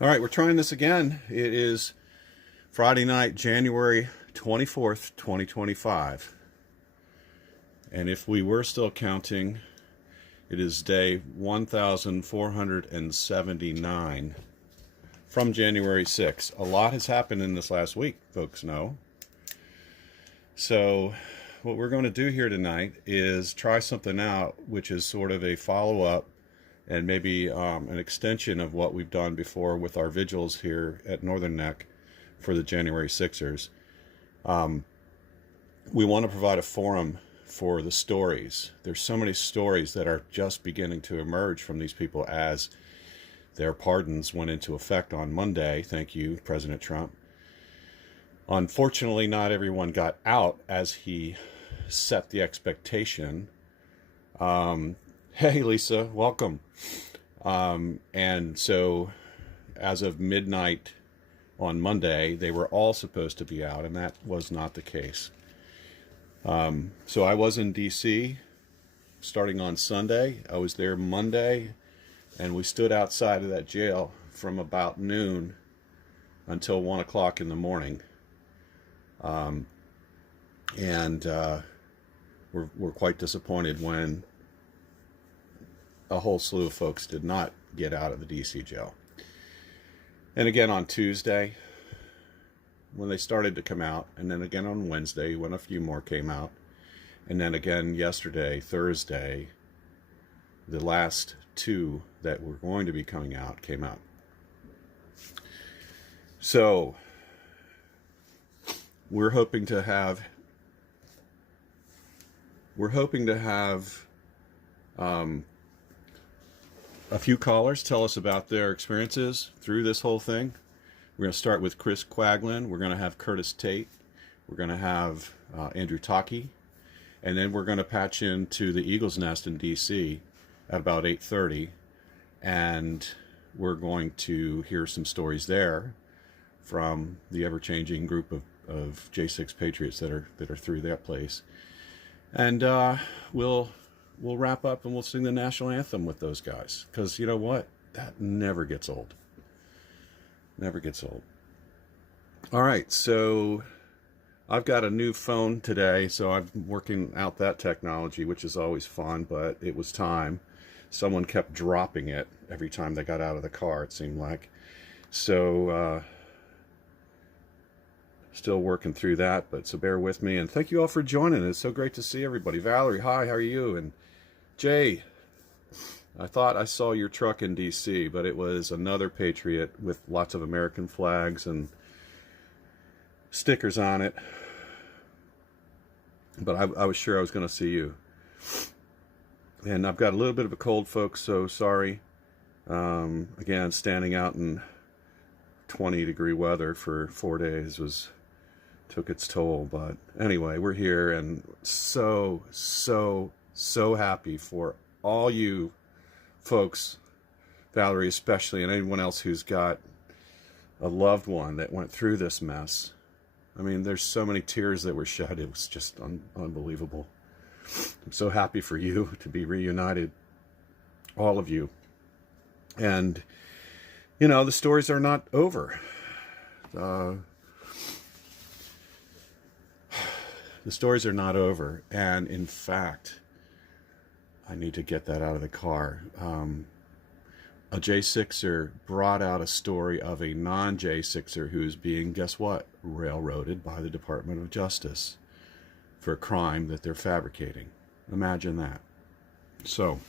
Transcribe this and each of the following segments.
All right, we're trying this again. It is Friday night, January 24th, 2025. And if we were still counting, it is day 1479 from January 6th. A lot has happened in this last week, folks know. So what we're going to do here tonight is try something out, which is sort of a follow-up and maybe an extension of what we've done before with our vigils here at Northern Neck for the January Sixers. We want to provide a forum for the stories. There's so many stories that are just beginning to emerge from these people as their pardons went into effect on Monday. Thank you, President Trump. Unfortunately, not everyone got out as he set the expectation. Hey, Lisa, welcome. And so as of midnight on Monday, they were all supposed to be out, and that was not the case. So I was in D.C. starting on Sunday. I was there Monday, and we stood outside of that jail from about noon until 1 o'clock in the morning. We're quite disappointed when a whole slew of folks did not get out of the DC jail. And again on Tuesday, when they started to come out, and then again on Wednesday when a few more came out, and then again yesterday, Thursday, the last two that were going to be coming out came out. So we're hoping to have a few callers tell us about their experiences through this whole thing. We're going to start with Chris Quaglin. We're going to have Tate. We're going to have Andrew Taake. And then we're going to patch into the Eagle's Nest in D.C. at about 8:30. And we're going to hear some stories there from the ever-changing group of J6 patriots that are through that place. And we'll wrap up and we'll sing the national anthem with those guys. Because you know what? That never gets old. Never gets old. All right, so I've got a new phone today, so I'm working out that technology, which is always fun, but it was time. Someone kept dropping it every time they got out of the car, it seemed like. So, still working through that, but so bear with me. And thank you all for joining. It's so great to see everybody. Valerie, hi, how are you? And Jay, I thought I saw your truck in D.C., but it was another Patriot with lots of American flags and stickers on it. But I was sure I was going to see you. And I've got a little bit of a cold, folks, so sorry. Again, standing out in 20-degree weather for 4 days took its toll. But anyway, we're here, and so happy for all you folks, Valerie especially, and anyone else who's got a loved one that went through this mess. I mean, there's so many tears that were shed. It was just unbelievable. I'm so happy for you to be reunited, all of you. And, you know, the stories are not over. The stories are not over. And in fact, I need to get that out of the car. A J6er brought out a story of a non-J6er who's being, guess what, railroaded by the Department of Justice for a crime that they're fabricating. Imagine that. So,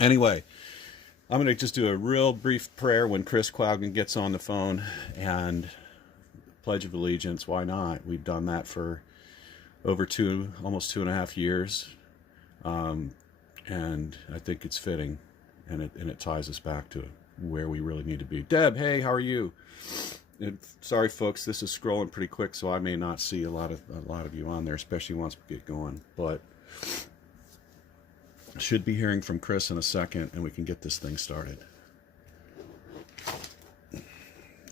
anyway, I'm going to just do a real brief prayer when Chris Quaglin gets on the phone, and Pledge of Allegiance. Why not? We've done that for over almost 2.5 years. And I think it's fitting, and it ties us back to where we really need to be. Deb, hey, how are you? And sorry, folks, this is scrolling pretty quick, so I may not see a lot of you on there, especially once we get going. But should be hearing from Chris in a second, and we can get this thing started.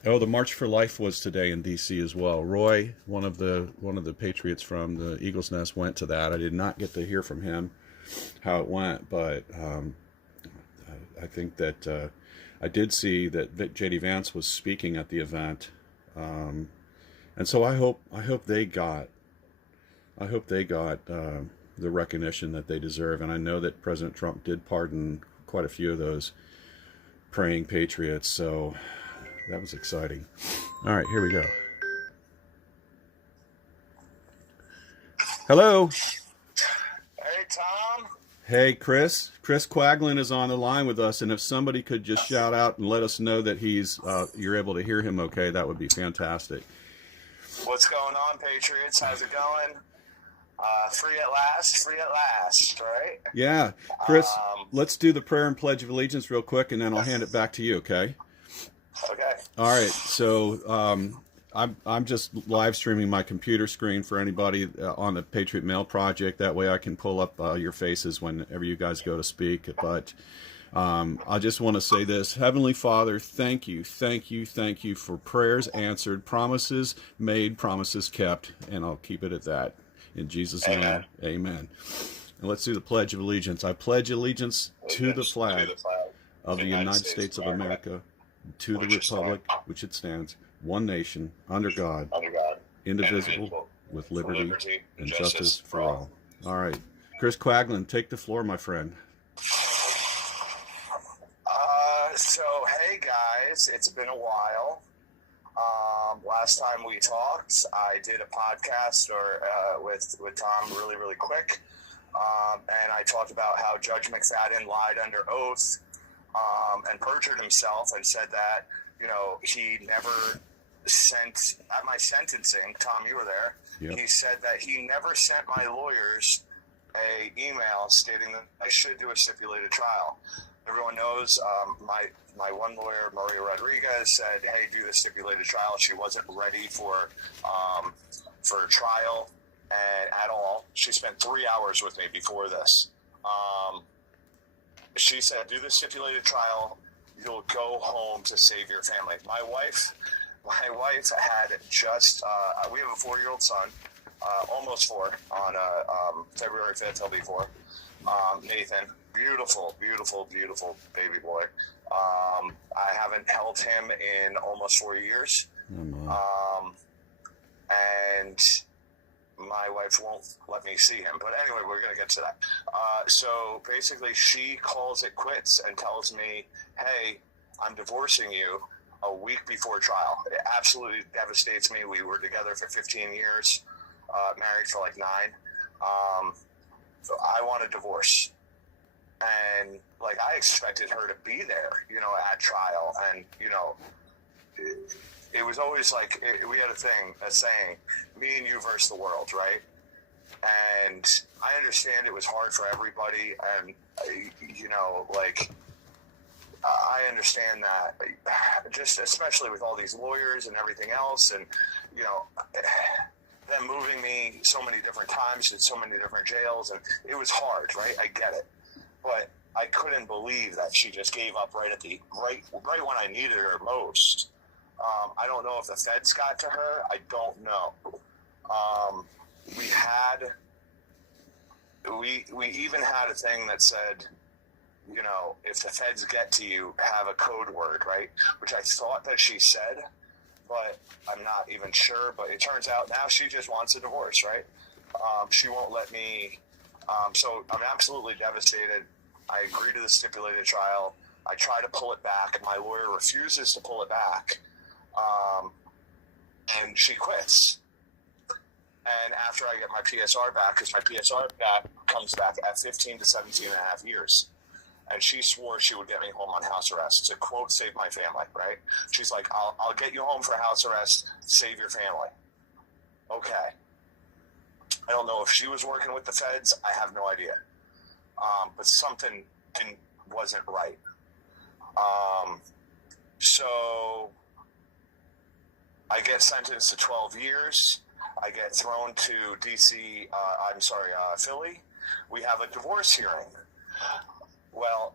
Oh, the March for Life was today in D.C. as well. Roy, one of the patriots from the Eagle's Nest, went to that. I did not get to hear from him how it went, but I think that I did see that J.D. Vance was speaking at the event, and so I hope they got the recognition that they deserve. And I know that President Trump did pardon quite a few of those praying patriots, so that was exciting. All right, here we go. Hello. Hey, Tom. Hey, Chris. Chris Quaglin is on the line with us, and if somebody could just shout out and let us know that you're able to hear him okay, that would be fantastic. What's going on, Patriots? How's it going? Free at last, right? Yeah. Chris, let's do the prayer and pledge of allegiance real quick, and then I'll hand it back to you, okay? Okay. All right. So I'm just live streaming my computer screen for anybody on the Patriot Mail Project. That way I can pull up your faces whenever you guys go to speak. But I just want to say this. Heavenly Father, thank you for prayers answered, promises made, promises kept, and I'll keep it at that. In Jesus' name, amen. And let's do the Pledge of Allegiance. I pledge allegiance to the flag of the United States of America, to the republic which it stands, one nation, under God, indivisible, with liberty and justice for all. All right. Chris Quaglin, take the floor, my friend. So, hey, guys, it's been a while. Last time we talked, I did a podcast with Tom really quick, and I talked about how Judge McFadden lied under oath and perjured himself and said that, he never sent, at my sentencing, Tom, you were there, Yep. He said that he never sent my lawyers a email stating that I should do a stipulated trial. Everyone knows my one lawyer, Maria Rodriguez, said, hey, do the stipulated trial. She wasn't ready for a trial and at all. She spent 3 hours with me before this. She said, do the stipulated trial. You'll go home to save your family. My wife had just, we have a 4-year-old son, almost 4, on February 5th, he'll be 4. Nathan, beautiful baby boy. I haven't held him in almost 4 years. And my wife won't let me see him. But anyway, we're going to get to that. So basically, she calls it quits and tells me, hey, I'm divorcing you a week before trial. It absolutely devastates me. We were together for 15 years, married for like 9. So I want a divorce. And I expected her to be there, at trial. And, it was always we had a saying, me and you versus the world, right? And I understand it was hard for everybody. And, I understand that, just especially with all these lawyers and everything else. And, them moving me so many different times to so many different jails. And it was hard, right? I get it. But I couldn't believe that she just gave up right when I needed her most. I don't know if the feds got to her. I don't know. We even had a thing that said, if the feds get to you, have a code word, right? Which I thought that she said, but I'm not even sure. But it turns out now she just wants a divorce, right? She won't let me. So I'm absolutely devastated. I agree to the stipulated trial. I try to pull it back. My lawyer refuses to pull it back. And she quits. And after I get my PSR back, because my PSR comes back at 15 to 17 and a half years. And she swore she would get me home on house arrest to, quote, save my family, right? She's like, I'll get you home for house arrest, save your family. Okay. I don't know if she was working with the feds. I have no idea. But something wasn't right. So I get sentenced to 12 years. I get thrown to Philly. We have a divorce hearing. Well,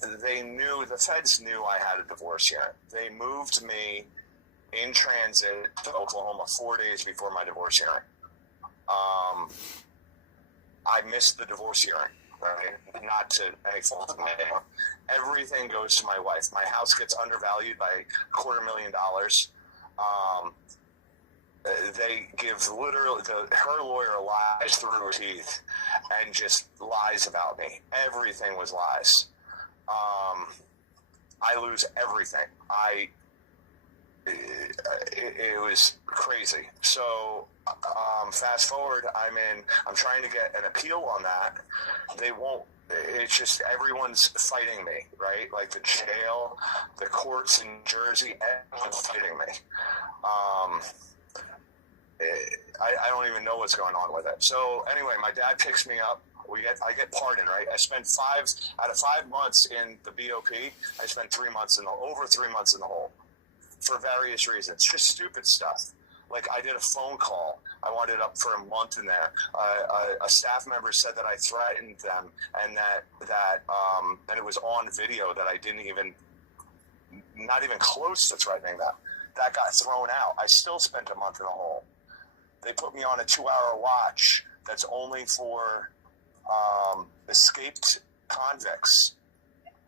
the feds knew I had a divorce hearing. They moved me in transit to Oklahoma 4 days before my divorce hearing. I missed the divorce hearing. right? Not to any fault of my own. Everything goes to my wife. My house gets undervalued by $250,000. They give literally, her lawyer lies through her teeth and just lies about me. Everything was lies. I lose everything. It was crazy. So fast forward, I'm trying to get an appeal on that. They won't. It's just everyone's fighting me, right? Like the jail, the courts in Jersey, everyone's fighting me. I don't even know what's going on with it. So anyway, my dad picks me up. I get pardoned, right? I spent 5 out of 5 months in the BOP. I spent 3 months over 3 months in the hole for various reasons, just stupid stuff. Like I did a phone call. I wound up for a month in there. A staff member said that I threatened them, and and it was on video that I didn't even, not even close to threatening them. That got thrown out. I still spent a month in the hole. They put me on a 2-hour watch that's only for escaped convicts,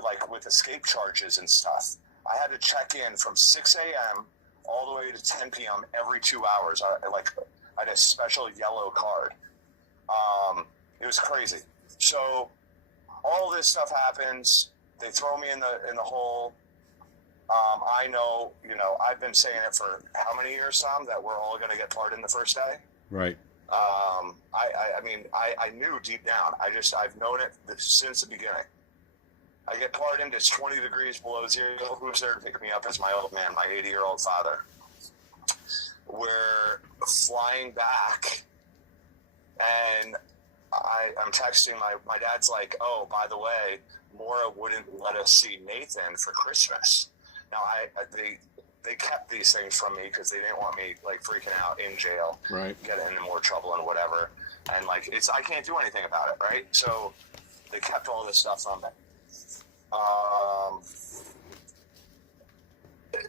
like with escape charges and stuff. I had to check in from 6 a.m. all the way to 10 p.m. every 2 hours. I had a special yellow card. It was crazy. So all this stuff happens. They throw me in the hole. I know, I've been saying it for how many years, Tom, that we're all going to get pardoned the first day. Right. I knew deep down. I've known it since the beginning. I get pardoned. It's 20 degrees below zero. Who's there to pick me up as my old man, my 80-year-old father? We're flying back, and I'm texting my dad's like, oh, by the way, Maura wouldn't let us see Nathan for Christmas. Now, they kept these things from me because they didn't want me like freaking out in jail, right? Getting into more trouble and whatever. And like I can't do anything about it, right? So they kept all this stuff from me.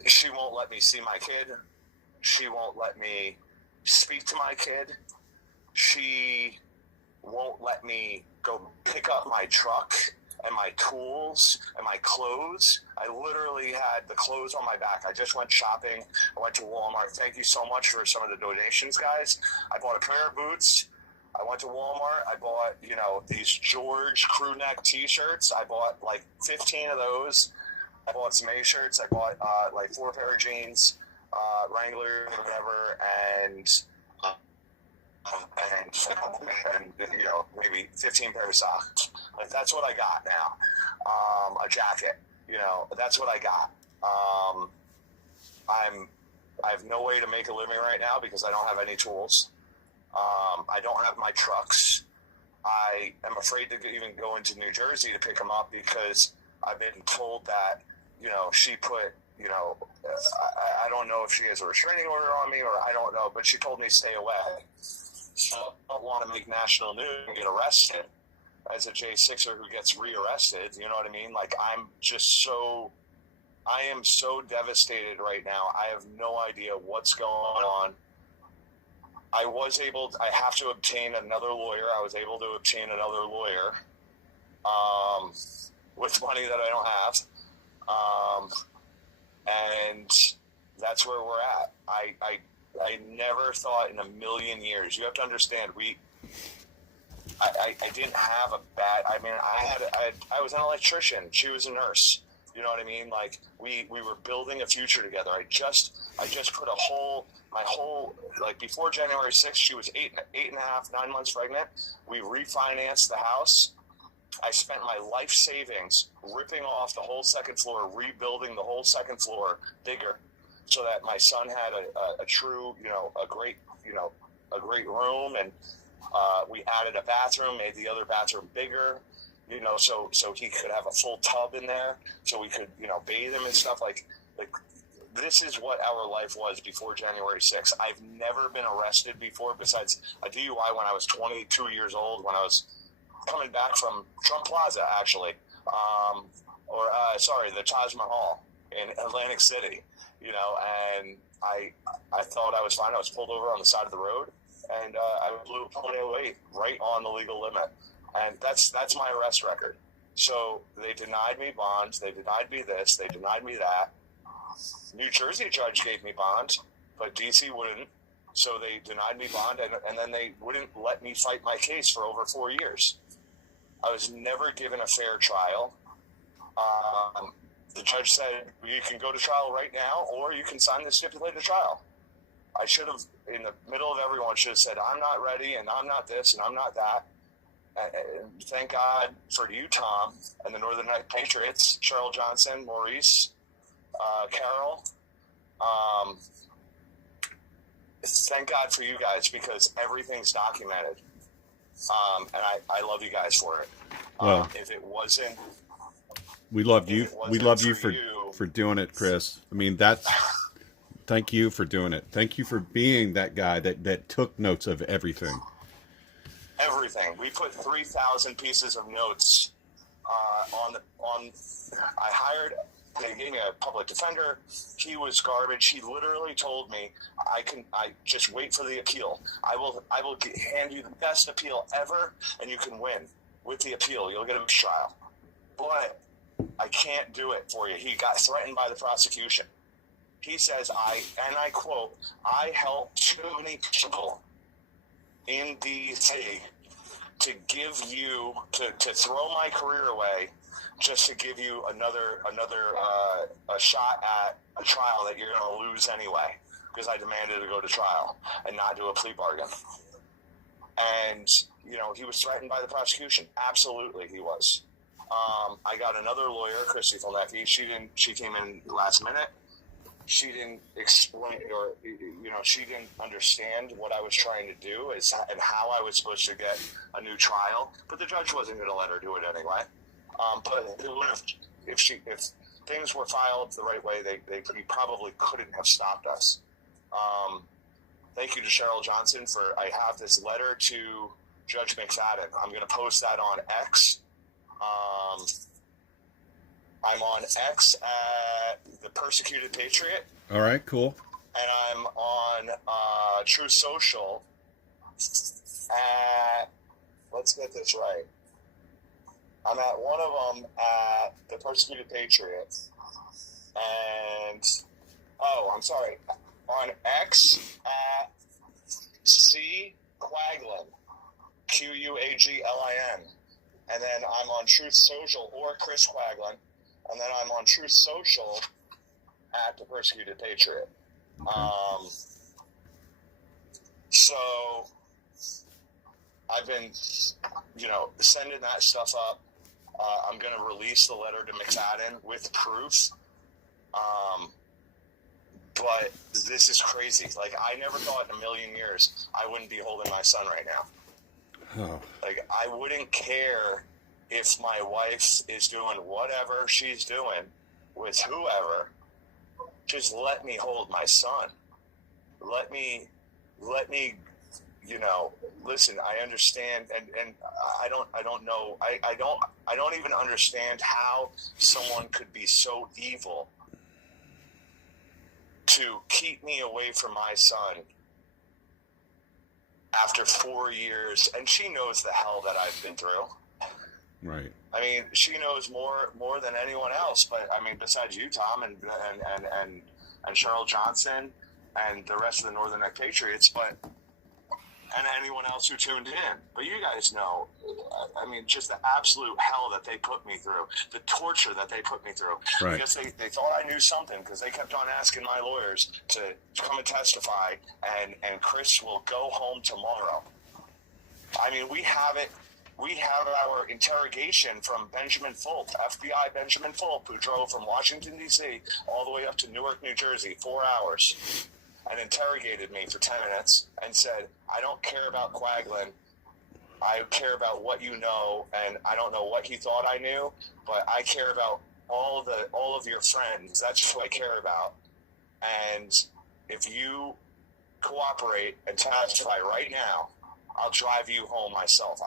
She won't let me see my kid. She won't let me speak to my kid. She won't let me go pick up my truck and my tools and my clothes. I literally had the clothes on my back. I just went shopping. I went to Walmart. Thank you so much for some of the donations, guys. I bought a pair of boots. I went to Walmart. I bought, these George crew neck t-shirts. I bought like 15 of those. I bought some A-shirts. I bought like 4 pair of jeans, Wrangler, whatever, and maybe 15 pair of socks. Like that's what I got now. A jacket, that's what I got. I have no way to make a living right now because I don't have any tools. I don't have my trucks. I am afraid to even go into New Jersey to pick them up because I've been told that, she put, I don't know if she has a restraining order on me or I don't know, but she told me stay away. So I don't want to make national news and get arrested as a J6er who gets rearrested. You know what I mean? Like I am so devastated right now. I have no idea what's going on. I have to obtain another lawyer. I was able to obtain another lawyer with money that I don't have. And that's where we're at. I never thought in a million years. You have to understand, I didn't have a bad. I was an electrician. She was a nurse. You know what I mean? Like we were building a future together. I just put my whole like before January 6th. She was 9 months pregnant. We refinanced the house. I spent my life savings ripping off the whole second floor, rebuilding the whole second floor bigger, so that my son had a true, a great room, and we added a bathroom, made the other bathroom bigger, so he could have a full tub in there, so we could, bathe him and stuff like this is what our life was before January 6th. I've never been arrested before besides a DUI when I was 22 years old, when I was coming back from Trump Plaza, actually, the Taj Mahal in Atlantic City, and I thought I was fine. I was pulled over on the side of the road, and I blew a .08 right on the legal limit. And that's my arrest record. So they denied me bond. They denied me this. They denied me that. New Jersey judge gave me bond, but DC wouldn't. So they denied me bond, and then they wouldn't let me fight my case for over 4 years. I was never given a fair trial. The judge said, you can go to trial right now, or you can sign the stipulated trial. I should have, in the middle of everyone, should have said, I'm not ready, and I'm not this, and I'm not that. And thank God for you, Tom, and the Northern Night Patriots, Cheryl Johnson, Maurice, Carol. Thank God for you guys, because everything's documented. And I love you guys for it. Well, if it wasn't, we loved you. We love you for doing it, Chris. I mean, thank you for doing it. Thank you for being that guy that took notes of everything. Everything. We put 3,000 pieces of notes on. I hired. They gave me a public defender. He was garbage. He literally told me, I just wait for the appeal. I will hand you the best appeal ever, and you can win with the appeal. You'll get a trial. But I can't do it for you. He got threatened by the prosecution. He says, and I quote, I helped too many people in DC to give you, to throw my career away, just to give you another a shot at a trial that you're going to lose anyway, because I demanded to go to trial and not do a plea bargain. And, he was threatened by the prosecution. Absolutely, he was. I got another lawyer, Christy Filnecki. She came in last minute. She didn't explain, or, she didn't understand what I was trying to do and how I was supposed to get a new trial. But the judge wasn't going to let her do it anyway. But if things were filed the right way, they probably couldn't have stopped us. Thank you to Cheryl Johnson I have this letter to Judge McFadden. I'm going to post that on X. I'm on X at the Persecuted Patriot. All right, cool. And I'm on True Social at, let's get this right. I'm at one of them at the Persecuted Patriot. And, I'm sorry, on X at C Quaglin, Quaglin. And then I'm on Truth Social, or Chris Quaglin. And then I'm on Truth Social at the Persecuted Patriot. Okay. So I've been, sending that stuff up. I'm going to release the letter to McFadden with proof. But this is crazy. Like, I never thought in a million years I wouldn't be holding my son right now. Oh. Like, I wouldn't care if my wife is doing whatever she's doing with whoever. Just let me hold my son. Let me, listen, I understand, and I don't know, I don't even understand how someone could be so evil to keep me away from my son after 4 years. And she knows the hell that I've been through. Right. I mean, she knows more than anyone else, but I mean, besides you, Tom, and Cheryl Johnson and the rest of the Northern Neck Patriots, and anyone else who tuned in. But you guys know, I mean, just the absolute hell that they put me through, the torture that they put me through. Right. Because they thought I knew something, because they kept on asking my lawyers to come and testify, and Chris will go home tomorrow. I mean, we have it. We have our interrogation from Benjamin Fulp, FBI Benjamin Fulp, who drove from Washington, D.C. all the way up to Newark, New Jersey, 4 hours, and interrogated me for 10 minutes and said, I don't care about Quaglin. I care about what you know, and I don't know what he thought I knew, but I care about all of your friends. That's who I care about. And if you cooperate and testify right now, I'll drive you home myself.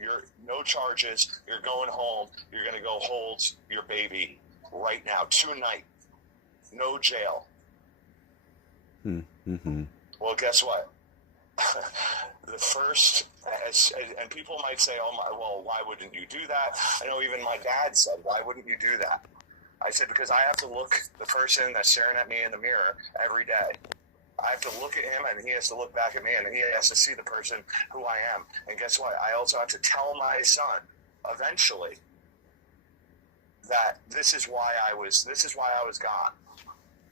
You're no charges. You're going home. You're going to go hold your baby right now, tonight. No jail. Mm-hmm. Well, guess what? the first, and people might say, oh my, well, why wouldn't you do that? I know even my dad said, why wouldn't you do that? I said, because I have to look the person that's staring at me in the mirror every day. I have to look at him, and he has to look back at me, and he has to see the person who I am. And guess what? I also have to tell my son eventually that this is why I was gone.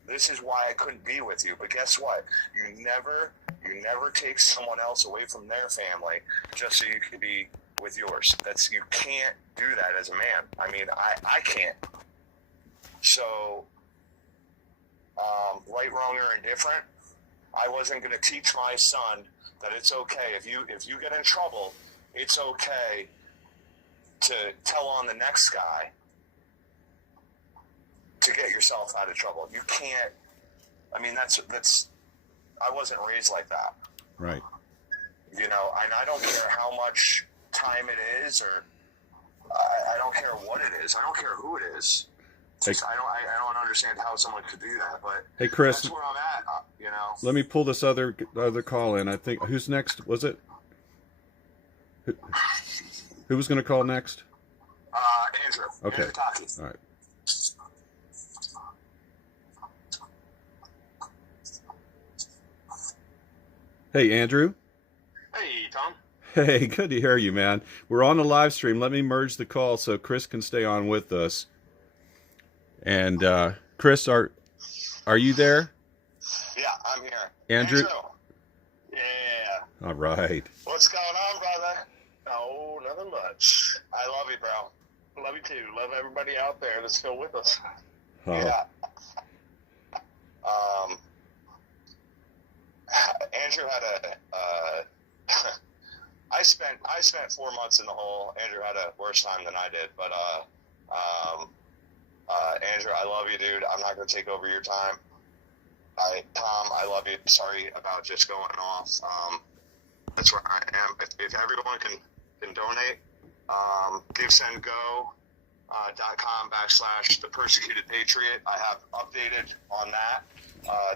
This is why I couldn't be with you. But guess what? You never take someone else away from their family just so you can be with yours. You can't do that as a man. I mean, I can't. So, right, wrong, or indifferent, I wasn't going to teach my son that it's okay. If you get in trouble, it's okay to tell on the next guy to get yourself out of trouble. You can't. I mean, that's. I wasn't raised like that. Right. You know, and I don't care how much time it is, or I don't care what it is. I don't care who it is. Just, I don't understand how someone could do that. But hey, Chris, that's where I'm at. You know. Let me pull this other call in. I think who's next? Was it? Who was going to call next? Andrew. Okay. Andrew Taake. All right. Hey, Andrew. Hey, Tom. Hey, good to hear you, man. We're on the live stream. Let me merge the call so Chris can stay on with us. And Chris, are you there? Yeah, I'm here. Andrew? Yeah. All right. What's going on, brother? Oh, nothing much. I love you, bro. Love you too. Love everybody out there that's still with us. Oh. Yeah. Andrew had I spent 4 months in the hole. Andrew had a worse time than I did, but Andrew, I love you, dude. I'm not going to take over your time. Tom, I love you. Sorry about just going off. That's where I am. If everyone can donate, GiveSendGo.com/The Persecuted Patriot. I have updated on that.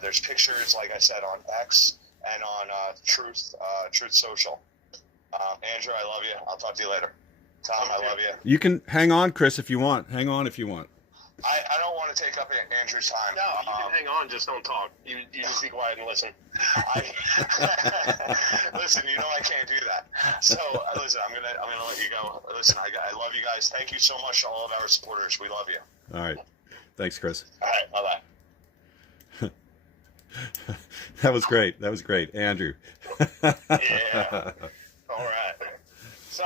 There's pictures, like I said, on X and on Truth Social. Andrew, I love you. I'll talk to you later. Tom, I love you. You can hang on, Chris, if you want. Hang on if you want. I don't want to take up Andrew's time. No, you can hang on, just don't talk. You just be quiet and listen. Listen, you know I can't do that. So listen, I'm gonna let you go. Listen, I love you guys. Thank you so much to all of our supporters. We love you. All right. Thanks, Chris. All right, bye-bye. That was great. Andrew. Yeah. All right. So,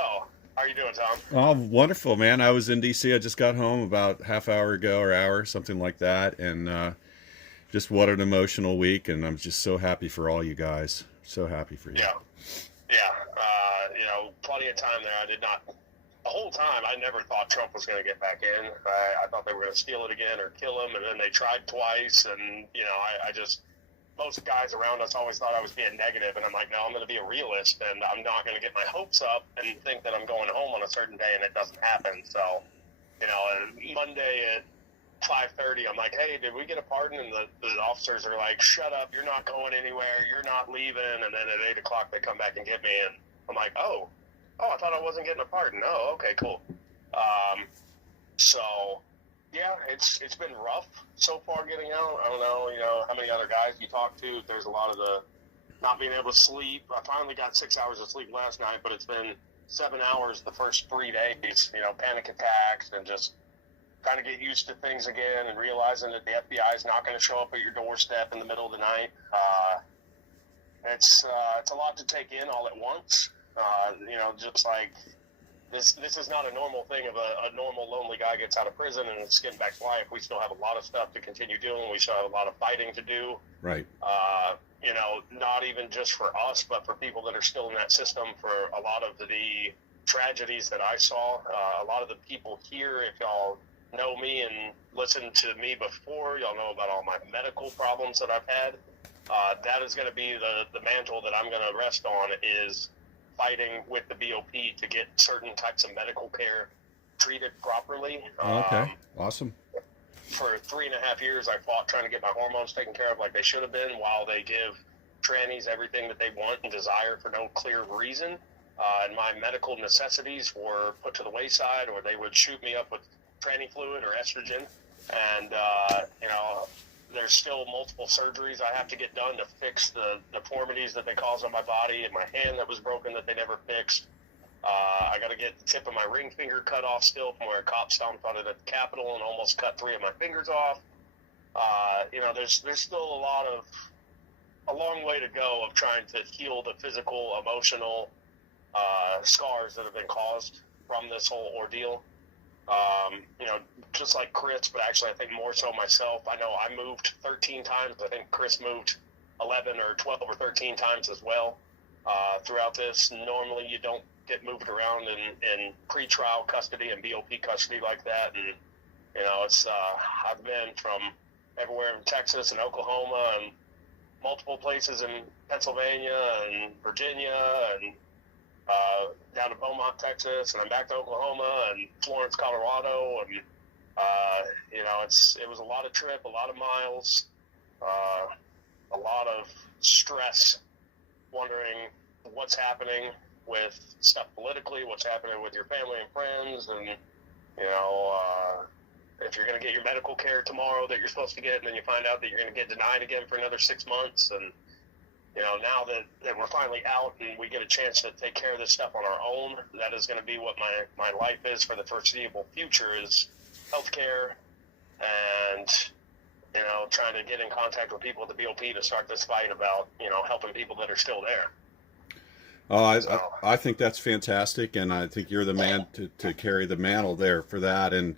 how are you doing, Tom? Oh, wonderful, man. I was in D.C. I just got home about half hour ago or hour, something like that. And just what an emotional week. And I'm just so happy for all you guys. So happy for you. Yeah. Plenty of time there. I did not, the whole time, I never thought Trump was going to get back in. I thought they were going to steal it again or kill him. And then they tried twice. And, I just, most guys around us always thought I was being negative, and I'm like, no, I'm going to be a realist, and I'm not going to get my hopes up and think that I'm going home on a certain day, and it doesn't happen. So, Monday at 5:30, I'm like, hey, did we get a pardon? And the officers are like, shut up, you're not going anywhere, you're not leaving. And then at 8 o'clock, they come back and get me, and I'm like, oh, I thought I wasn't getting a pardon. Oh, okay, cool. So, yeah, it's been rough so far getting out. I don't know, how many other guys you talk to. There's a lot of the not being able to sleep. I finally got 6 hours of sleep last night, but it's been 7 hours the first 3 days. Panic attacks and just trying to get used to things again and realizing that the FBI is not going to show up at your doorstep in the middle of the night. It's a lot to take in all at once. Just like this is not a normal thing of a normal lonely guy gets out of prison and is getting back to life. We still have a lot of stuff to continue doing. We still have a lot of fighting to do. Right. Not even just for us, but for people that are still in that system, for a lot of the tragedies that I saw. A lot of the people here, if y'all know me and listened to me before, y'all know about all my medical problems that I've had. That is going to be the mantle that I'm going to rest on, is fighting with the BOP to get certain types of medical care treated properly. Okay. Awesome. For 3.5 years, I fought trying to get my hormones taken care of like they should have been, while they give trannies everything that they want and desire for no clear reason. And my medical necessities were put to the wayside, or they would shoot me up with tranny fluid or estrogen. And, there's still multiple surgeries I have to get done to fix the deformities that they cause on my body, and my hand that was broken that they never fixed. I got to get the tip of my ring finger cut off still from where a cop stomped on it at the Capitol and almost cut 3 of my fingers off. There's still a long way to go of trying to heal the physical, emotional scars that have been caused from this whole ordeal. Just like Chris, but actually I think more so myself. I know I moved 13 times. I think Chris moved 11 or 12 or 13 times as well throughout this. Normally you don't get moved around in pre-trial custody and BOP custody like that. And, I've been from everywhere in Texas and Oklahoma and multiple places in Pennsylvania and Virginia and down to Beaumont, Texas, and I'm back to Oklahoma and Florence, Colorado, and it was a lot of trip, a lot of miles, a lot of stress, wondering what's happening with stuff politically, what's happening with your family and friends, and if you're going to get your medical care tomorrow that you're supposed to get, and then you find out that you're going to get denied again for another 6 months, and now that we're finally out and we get a chance to take care of this stuff on our own, that is going to be what my life is for the foreseeable future, is healthcare and, trying to get in contact with people at the BOP to start this fight about, helping people that are still there. Oh, I think that's fantastic, and I think you're the man to carry the mantle there for that. And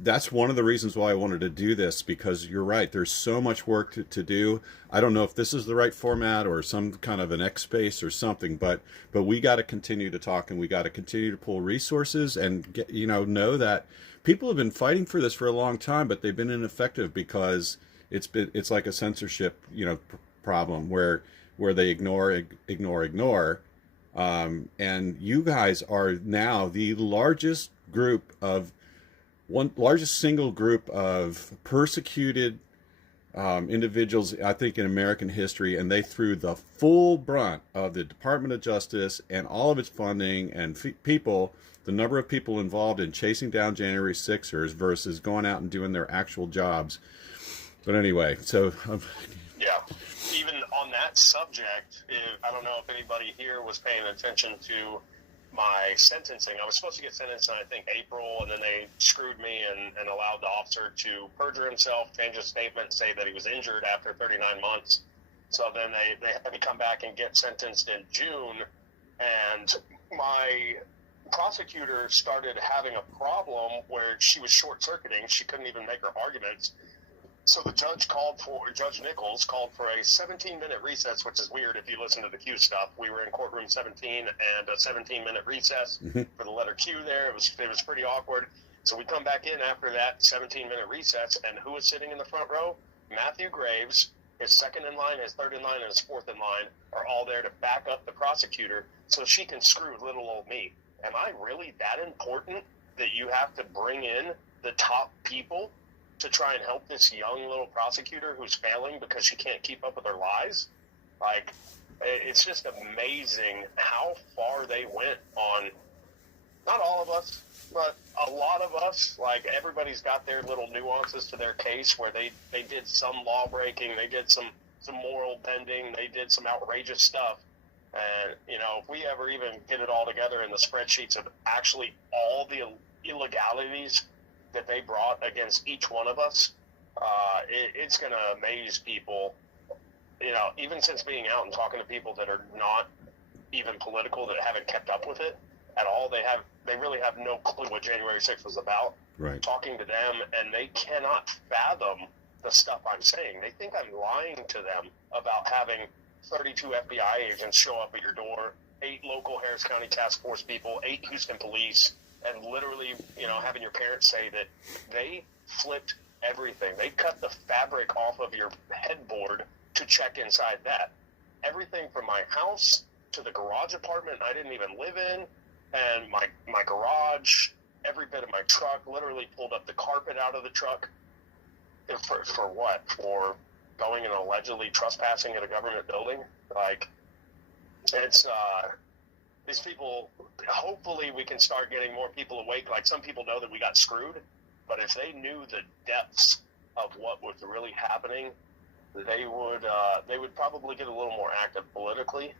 that's one of the reasons why I wanted to do this, because you're right, there's so much work to do. I don't know if this is the right format or some kind of an X space or something, but we got to continue to talk, and we got to continue to pull resources and get, know that people have been fighting for this for a long time, but they've been ineffective because it's like a censorship problem where they ignore. And you guys are now the largest single group of persecuted individuals, I think, in American history, and they threw the full brunt of the Department of Justice and all of its funding and the number of people involved in chasing down January 6ers versus going out and doing their actual jobs. But anyway, so... yeah, even on that subject, I don't know if anybody here was paying attention to my sentencing. I was supposed to get sentenced in, I think, April, and then they screwed me and allowed the officer to perjure himself, change his statement, say that he was injured after 39 months. So then they had me come back and get sentenced in June, and my prosecutor started having a problem where she was short-circuiting. She couldn't even make her arguments. So the Judge Nichols called for a 17-minute recess, which is weird if you listen to the Q stuff. We were in courtroom 17 and a 17-minute recess for the letter Q there. It was pretty awkward. So we come back in after that 17-minute recess, and who is sitting in the front row? Matthew Graves, his second in line, his third in line, and his fourth in line are all there to back up the prosecutor so she can screw little old me. Am I really that important that you have to bring in the top people to try and help this young little prosecutor who's failing because she can't keep up with her lies? Like, it's just amazing how far they went on, not all of us, but a lot of us. Like, everybody's got their little nuances to their case where they did some law breaking, they did some moral bending, they did some outrageous stuff. And, if we ever even get it all together in the spreadsheets of actually all the illegalities that they brought against each one of us, it's going to amaze people. Even since being out and talking to people that are not even political, that haven't kept up with it at all, they really have no clue what January 6th was about. Right. Talking to them, and they cannot fathom the stuff I'm saying. They think I'm lying to them about having 32 FBI agents show up at your door, 8 local Harris County Task Force people, 8 Houston police, and literally, having your parents say that they flipped everything. They cut the fabric off of your headboard to check inside that. Everything from my house to the garage apartment I didn't even live in, and my garage, every bit of my truck, literally pulled up the carpet out of the truck. For what? For going and allegedly trespassing at a government building. Like, it's, these people, hopefully we can start getting more people awake. Like, some people know that we got screwed, but if they knew the depths of what was really happening, they would probably get a little more active politically.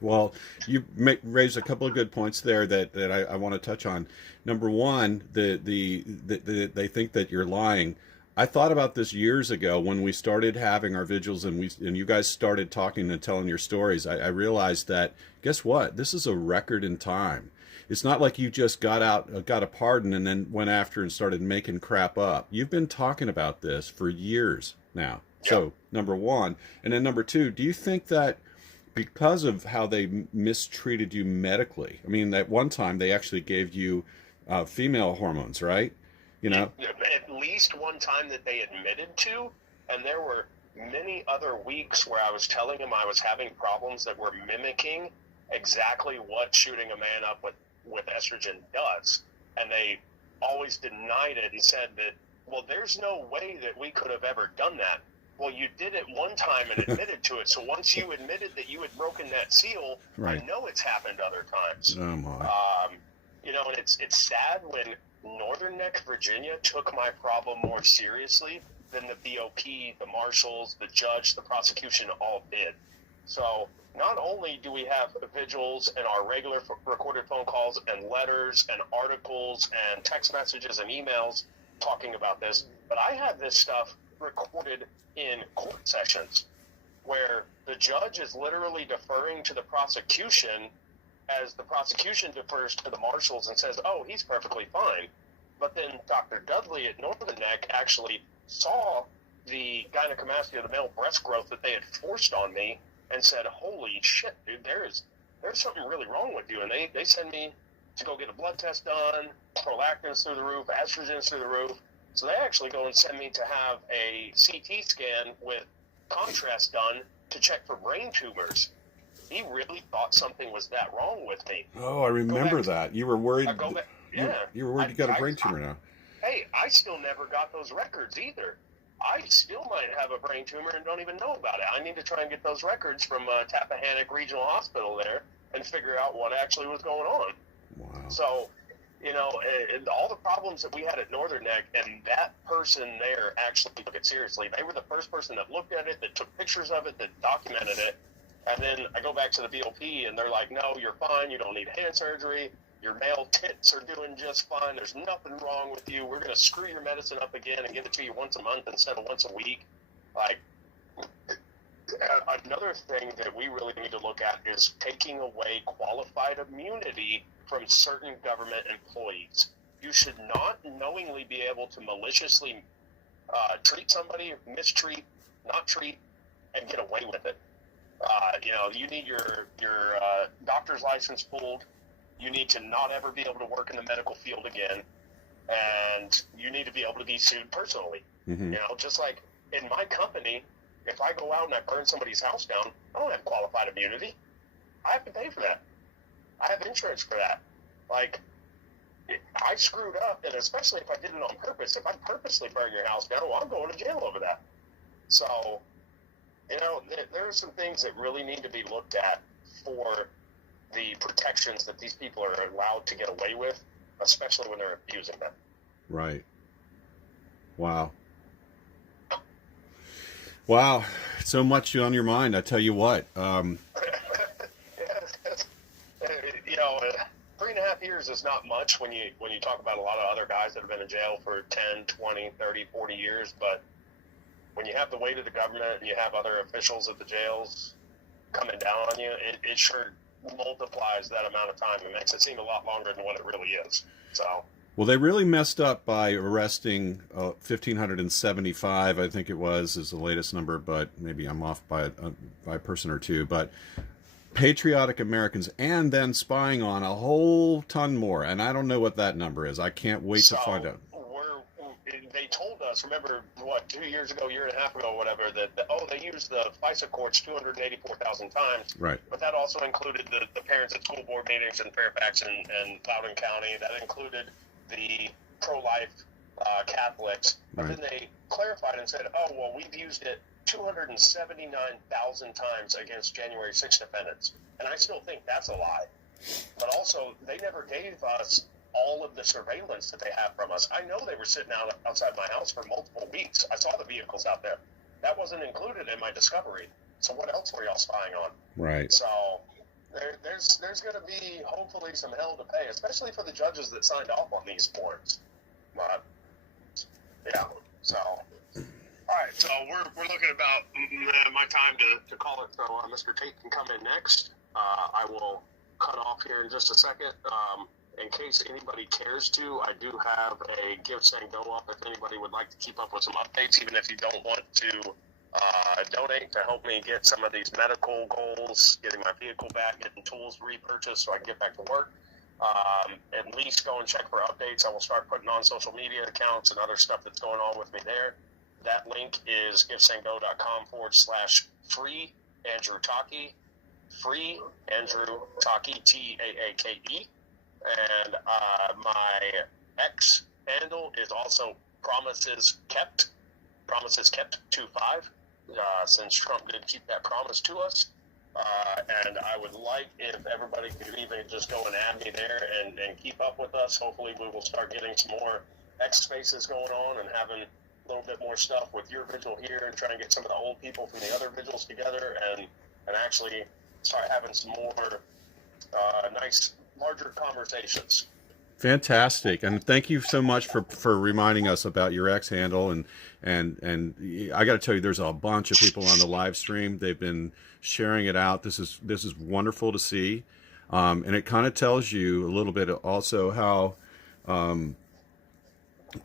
Well, you raised a couple of good points there that I want to touch on. Number one, they think that you're lying. I thought about this years ago when we started having our vigils and you guys started talking and telling your stories. I realized that, guess what? This is a record in time. It's not like you just got a pardon and then went after and started making crap up. You've been talking about this for years now. Yep. So, number one. And then number two, do you think that because of how they mistreated you medically, I mean, at one time they actually gave you female hormones, right? You know, at least one time that they admitted to, and there were many other weeks where I was telling them I was having problems that were mimicking exactly what shooting a man up with estrogen does, and they always denied it and said that, well, there's no way that we could have ever done that. Well, you did it one time and admitted to it. So once you admitted that you had broken that seal, right. I know it's happened other times. Oh my! You know, and it's sad when Northern Neck, Virginia, took my problem more seriously than the BOP, the marshals, the judge, the prosecution all did. So not only do we have vigils and our regular recorded phone calls and letters and articles and text messages and emails talking about this, but I have this stuff recorded in court sessions where the judge is literally deferring to the prosecution as the prosecution defers to the marshals and says, oh, he's perfectly fine. But then Dr. Dudley at Northern Neck actually saw the gynecomastia, the male breast growth that they had forced on me, and said, holy shit, dude, there's something really wrong with you. And they send me to go get a blood test done, prolactin's through the roof, estrogen's through the roof. So they actually go and send me to have a CT scan with contrast done to check for brain tumors. He really thought something was that wrong with me. Oh, I remember that. You were worried. Yeah. You were worried you got a brain tumor now. Hey, I still never got those records either. I still might have a brain tumor and don't even know about it. I need to try and get those records from Tappahannock Regional Hospital there and figure out what actually was going on. Wow. So, you know, and all the problems that we had at Northern Neck, and that person there actually took it seriously. They were the first person that looked at it, that took pictures of it, that documented it. And then I go back to the BOP, and they're like, no, you're fine. You don't need hand surgery. Your male tits are doing just fine. There's nothing wrong with you. We're going to screw your medicine up again and give it to you once a month instead of once a week. Like, another thing that we really need to look at is taking away qualified immunity from certain government employees. You should not knowingly be able to maliciously treat somebody, mistreat, not treat, and get away with it. You know, you need your doctor's license pulled. You need to not ever be able to work in the medical field again, and you need to be able to be sued personally. Mm-hmm. You know, just like in my company, if I go out and I burn somebody's house down, I don't have qualified immunity. I have to pay for that. I have insurance for that. Like, I screwed up, and especially if I did it on purpose. If I purposely burn your house down, well, I'm going to jail over that. So, you know, there are some things that really need to be looked at for the protections that these people are allowed to get away with, especially when they're abusing them. Right. Wow. Wow. So much on your mind. I tell you what. You know, 3.5 years is not much when you talk about a lot of other guys that have been in jail for 10, 20, 30, 40 years. But when you have the weight of the government and you have other officials at the jails coming down on you, it sure multiplies that amount of time. It makes it seem a lot longer than what it really is. So. Well, they really messed up by arresting 1,575, I think it was, is the latest number, but maybe I'm off by a person or two. But patriotic Americans, and then spying on a whole ton more. And I don't know what that number is. I can't wait to find out. They told us, remember, 2 years ago, year and a half ago, whatever, that they used the FISA courts 284,000 times. Right. But that also included the parents at school board meetings in Fairfax and Loudoun County. That included the pro-life Catholics, but Right. then they clarified and said, oh, well, we've used it 279,000 times against January 6th defendants. And I still think that's a lie. But also, they never gave us all of the surveillance that they have from us. I know they were sitting outside my house for multiple weeks. I saw the vehicles out there. That wasn't included in my discovery. So what else were y'all spying on? Right. So there's going to be hopefully some hell to pay, especially for the judges that signed off on these warrants. But yeah, so all right, so we're looking about my time to call it. So Mr. Tate can come in next. I will cut off here in just a second. In case anybody cares to, I do have a Gifts and Go up if anybody would like to keep up with some updates, even if you don't want to donate to help me get some of these medical goals, getting my vehicle back, getting tools repurchased so I can get back to work. At least go and check for updates. I will start putting on social media accounts and other stuff that's going on with me there. That link is giftsandgo.com/free Andrew Taake, free Andrew Taake, Taake. And my X handle is also Promises Kept 25, since Trump did keep that promise to us. And I would like if everybody could even just go and add me there and keep up with us. Hopefully we will start getting some more X spaces going on and having a little bit more stuff with your vigil here and trying to get some of the old people from the other vigils together and actually start having some more nice, larger conversations. Fantastic, and thank you so much for reminding us about your X handle. And I got to tell you, there's a bunch of people on the live stream. They've been sharing it out. This is wonderful to see, and it kind of tells you a little bit also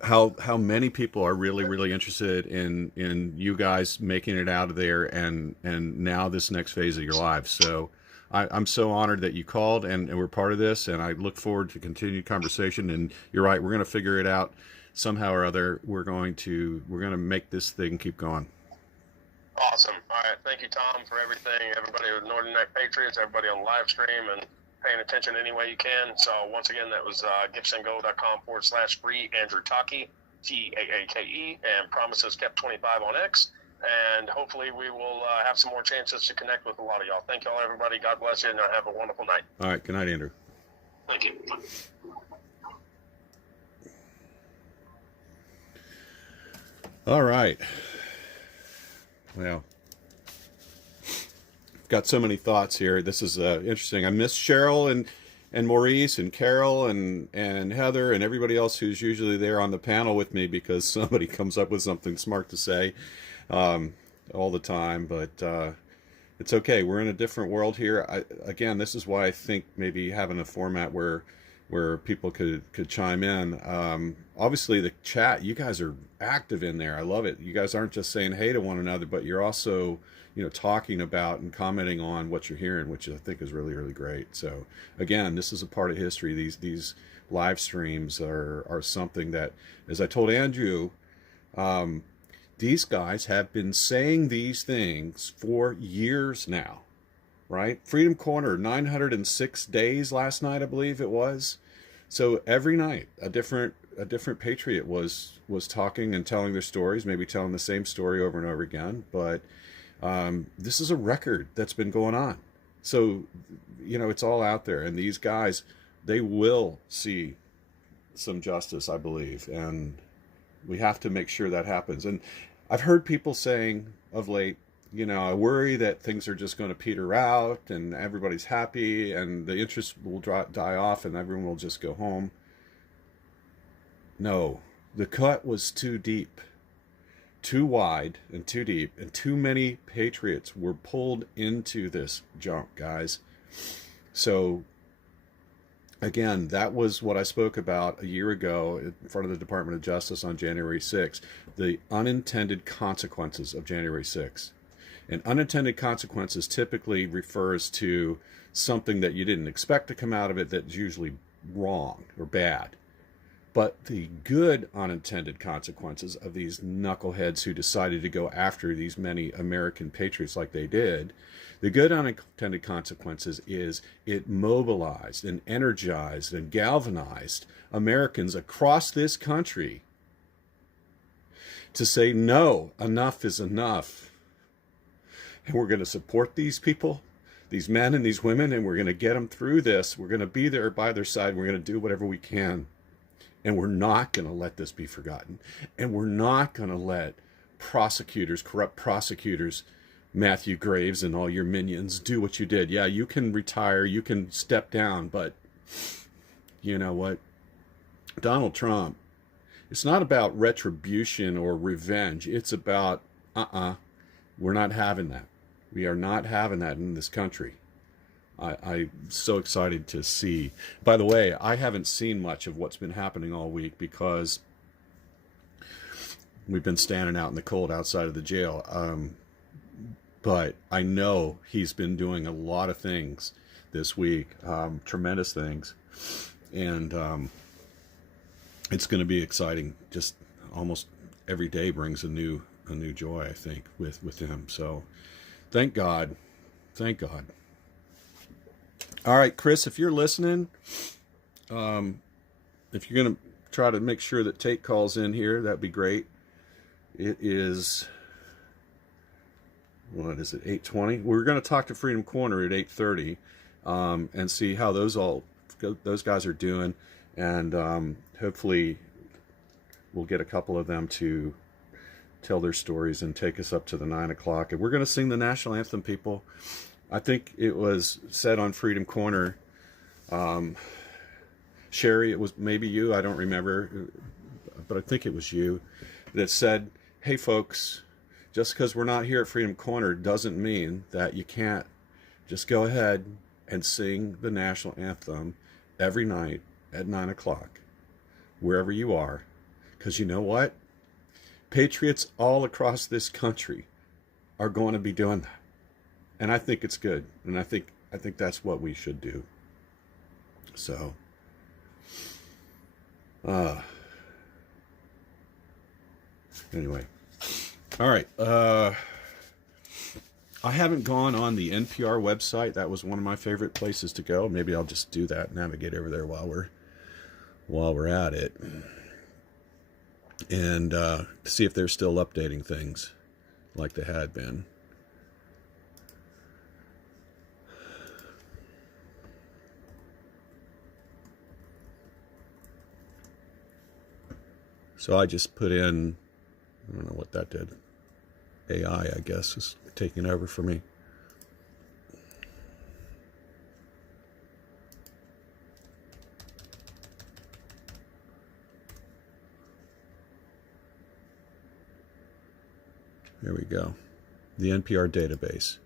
how many people are really interested in you guys making it out of there and now this next phase of your lives. So I'm so honored that you called and we're part of this, and I look forward to continued conversation. And you're right, we're going to figure it out somehow or other. We're going to make this thing keep going. Awesome. All right. Thank you, Tom, for everything. Everybody with Northern Neck Patriots, everybody on the live stream and paying attention any way you can. So once again, that was giftsandgo.com/free Andrew Taake, Taake, and Promises Kept 25 on X. And hopefully we will have some more chances to connect with a lot of y'all. Thank y'all, everybody. God bless you, and have a wonderful night. All right. Good night, Andrew. Thank you. All right. Well, got so many thoughts here. This is interesting. I miss Cheryl and Maurice and Carol and Heather and everybody else who's usually there on the panel with me, because somebody comes up with something smart to say all the time. But it's okay. We're in a different world here. Again, this is why I think maybe having a format where people could chime in. Obviously, the chat, you guys are active in there. I love it. You guys aren't just saying hey to one another, but you're also talking about and commenting on what you're hearing, which I think is really great. So again, this is a part of history. These live streams are something that, as I told Andrew, these guys have been saying these things for years now, right? Freedom Corner, 906 days last night, I believe it was. So every night, a different patriot was talking and telling their stories, maybe telling the same story over and over again. But this is a record that's been going on. So, it's all out there. And these guys, they will see some justice, I believe. And we have to make sure that happens. And I've heard people saying of late, I worry that things are just going to peter out and everybody's happy and the interest will die off and everyone will just go home. No, the cut was too deep, too wide and too deep, and too many patriots were pulled into this junk, guys. So again, that was what I spoke about a year ago in front of the Department of Justice on January 6th, the unintended consequences of January 6th. And unintended consequences typically refers to something that you didn't expect to come out of it that's usually wrong or bad. But the good unintended consequences of these knuckleheads who decided to go after these many American patriots like they did, the good unintended consequences is it mobilized and energized and galvanized Americans across this country to say, no, enough is enough. And we're going to support these people, these men and these women, and we're going to get them through this. We're going to be there by their side. We're going to do whatever we can. And we're not going to let this be forgotten. And we're not going to let prosecutors, corrupt prosecutors, Matthew Graves and all your minions, do what you did. Yeah, you can retire, you can step down, but you know what? Donald Trump, it's not about retribution or revenge. It's about, we're not having that. We are not having that in this country. I'm so excited to see. By the way, I haven't seen much of what's been happening all week because we've been standing out in the cold outside of the jail. But I know he's been doing a lot of things this week, tremendous things. And it's going to be exciting. Just almost every day brings a new joy, I think, with him. So thank God. Thank God. All right, Chris, if you're listening, if you're going to try to make sure that Tate calls in here, that'd be great. It is, what is it, 8:20? We're going to talk to Freedom Corner at 8:30 and see how those guys are doing. And hopefully we'll get a couple of them to tell their stories and take us up to the 9 o'clock. And we're going to sing the national anthem, people. I think it was said on Freedom Corner, Sherry, it was maybe you, I don't remember, but I think it was you, that said, hey folks, just because we're not here at Freedom Corner doesn't mean that you can't just go ahead and sing the national anthem every night at 9 o'clock, wherever you are. Because you know what? Patriots all across this country are going to be doing that. And I think it's good. And I think that's what we should do. So, anyway. All right. I haven't gone on the NPR website. That was one of my favorite places to go. Maybe I'll just do that, navigate over there while we're at it. And see if they're still updating things like they had been. So I just put in, I don't know what that did. AI, I guess, is taking over for me. There we go. The NPR database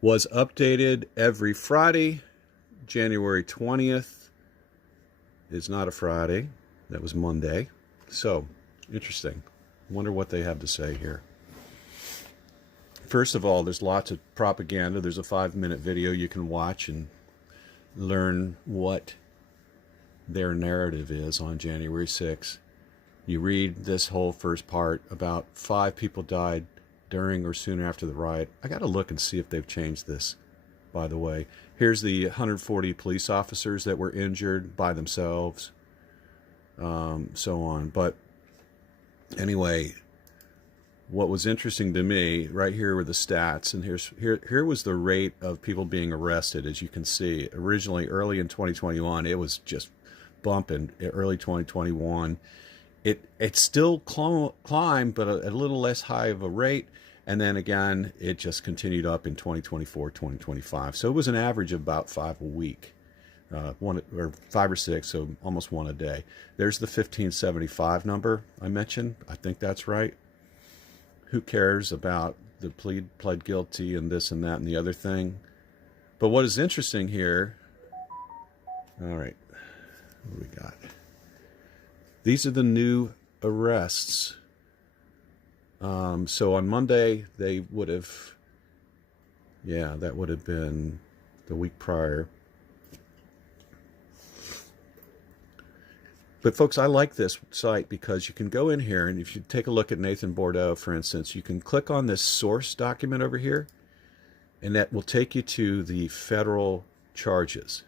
was updated every Friday. January 20th is not a Friday. That was Monday. So, interesting. Wonder what they have to say here. First of all, there's lots of propaganda. There's a 5-minute video you can watch and learn what their narrative is on January 6th. You read this whole first part. About 5 people died during or soon after the riot. I got to look and see if they've changed this, by the way. Here's the 140 police officers that were injured by themselves, so on. But anyway, what was interesting to me, right here were the stats, and here was the rate of people being arrested. As you can see, originally early in 2021, it was just bumping. Early 2021, it still climbed, but a little less high of a rate. And then again, it just continued up in 2024, 2025. So it was an average of about 5 a week, 5 or 6, so almost 1 a day. There's the 1575 number I mentioned. I think that's right. Who cares about the pled guilty and this and that and the other thing? But what is interesting here, all right, what do we got? These are the new arrests. So on Monday, they would have, that would have been the week prior. But folks, I like this site because you can go in here, and if you take a look at Nathan Bordeaux, for instance, you can click on this source document over here, and that will take you to the federal charges.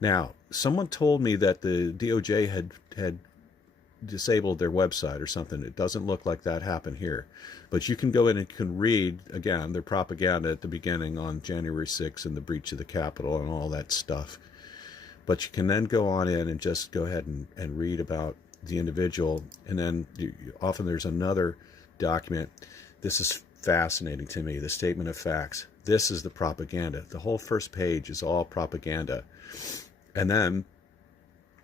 Now, someone told me that the DOJ had disabled their website or something. It doesn't look like that happened here. But you can go in and can read, again, their propaganda at the beginning on January 6th and the breach of the Capitol and all that stuff. But you can then go on in and just go ahead and read about the individual. And then often there's another document. This is fascinating to me, the statement of facts. This is the propaganda. The whole first page is all propaganda. And then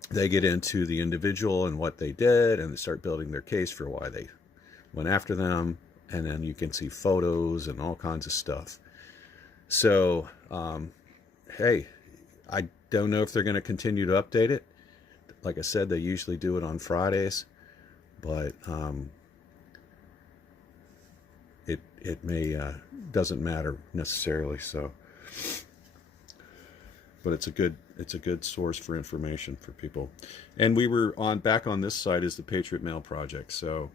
they get into the individual and what they did, and they start building their case for why they went after them. And then you can see photos and all kinds of stuff. So, hey, I don't know if they're going to continue to update it. Like I said, they usually do it on Fridays, but it may doesn't matter necessarily. So, but it's a good source for information for people. And we were back on this side is the Patriot Mail Project. So,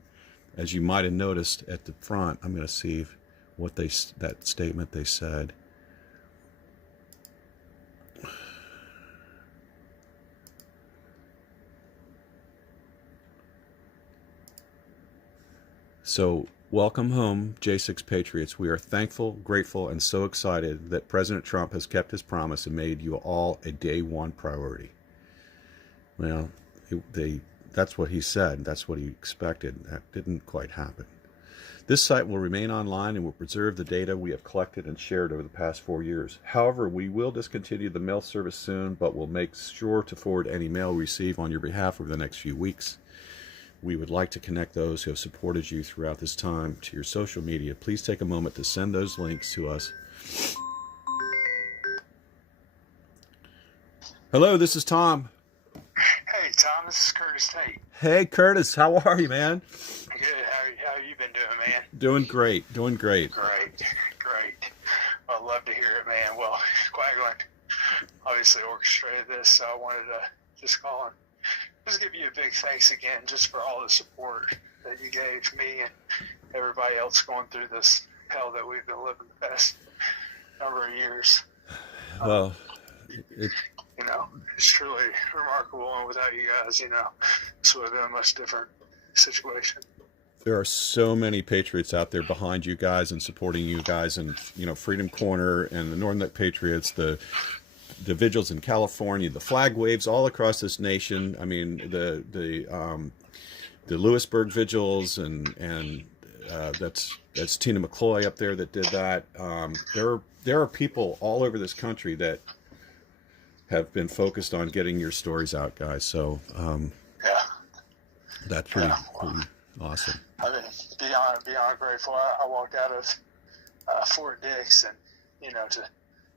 as you might have noticed at the front, I'm going to see what that statement they said. So, welcome home, J6 Patriots. We are thankful, grateful, and so excited that President Trump has kept his promise and made you all a day one priority. Well, that's what he said. That's what he expected. That didn't quite happen. This site will remain online and will preserve the data we have collected and shared over the past 4 years. However, we will discontinue the mail service soon, but we'll make sure to forward any mail we receive on your behalf over the next few weeks. We would like to connect those who have supported you throughout this time to your social media. Please take a moment to send those links to us. Hello, this is Tom. Hey, Tom, this is Curtis Tate. Hey, Curtis, how are you, man? Good. How you been doing, man? Doing great. Great. I'd love to hear it, man. Well, Quaglin obviously orchestrated this, so I wanted to just call and just give you a big thanks again just for all the support that you gave me and everybody else going through this hell that we've been living the past number of years. Well, it's truly remarkable, and without you guys, this would have been a much different situation. there are so many Patriots out there behind you guys and supporting you guys, and Freedom Corner and the Northern Net Patriots, the vigils in California, the flag waves all across this nation. I mean, the Lewisburg vigils, and that's Tina McCloy up there that did that. There are people all over this country that have been focused on getting your stories out, guys. So that's pretty awesome. I mean, beyond grateful. I walked out of Fort Dix, and to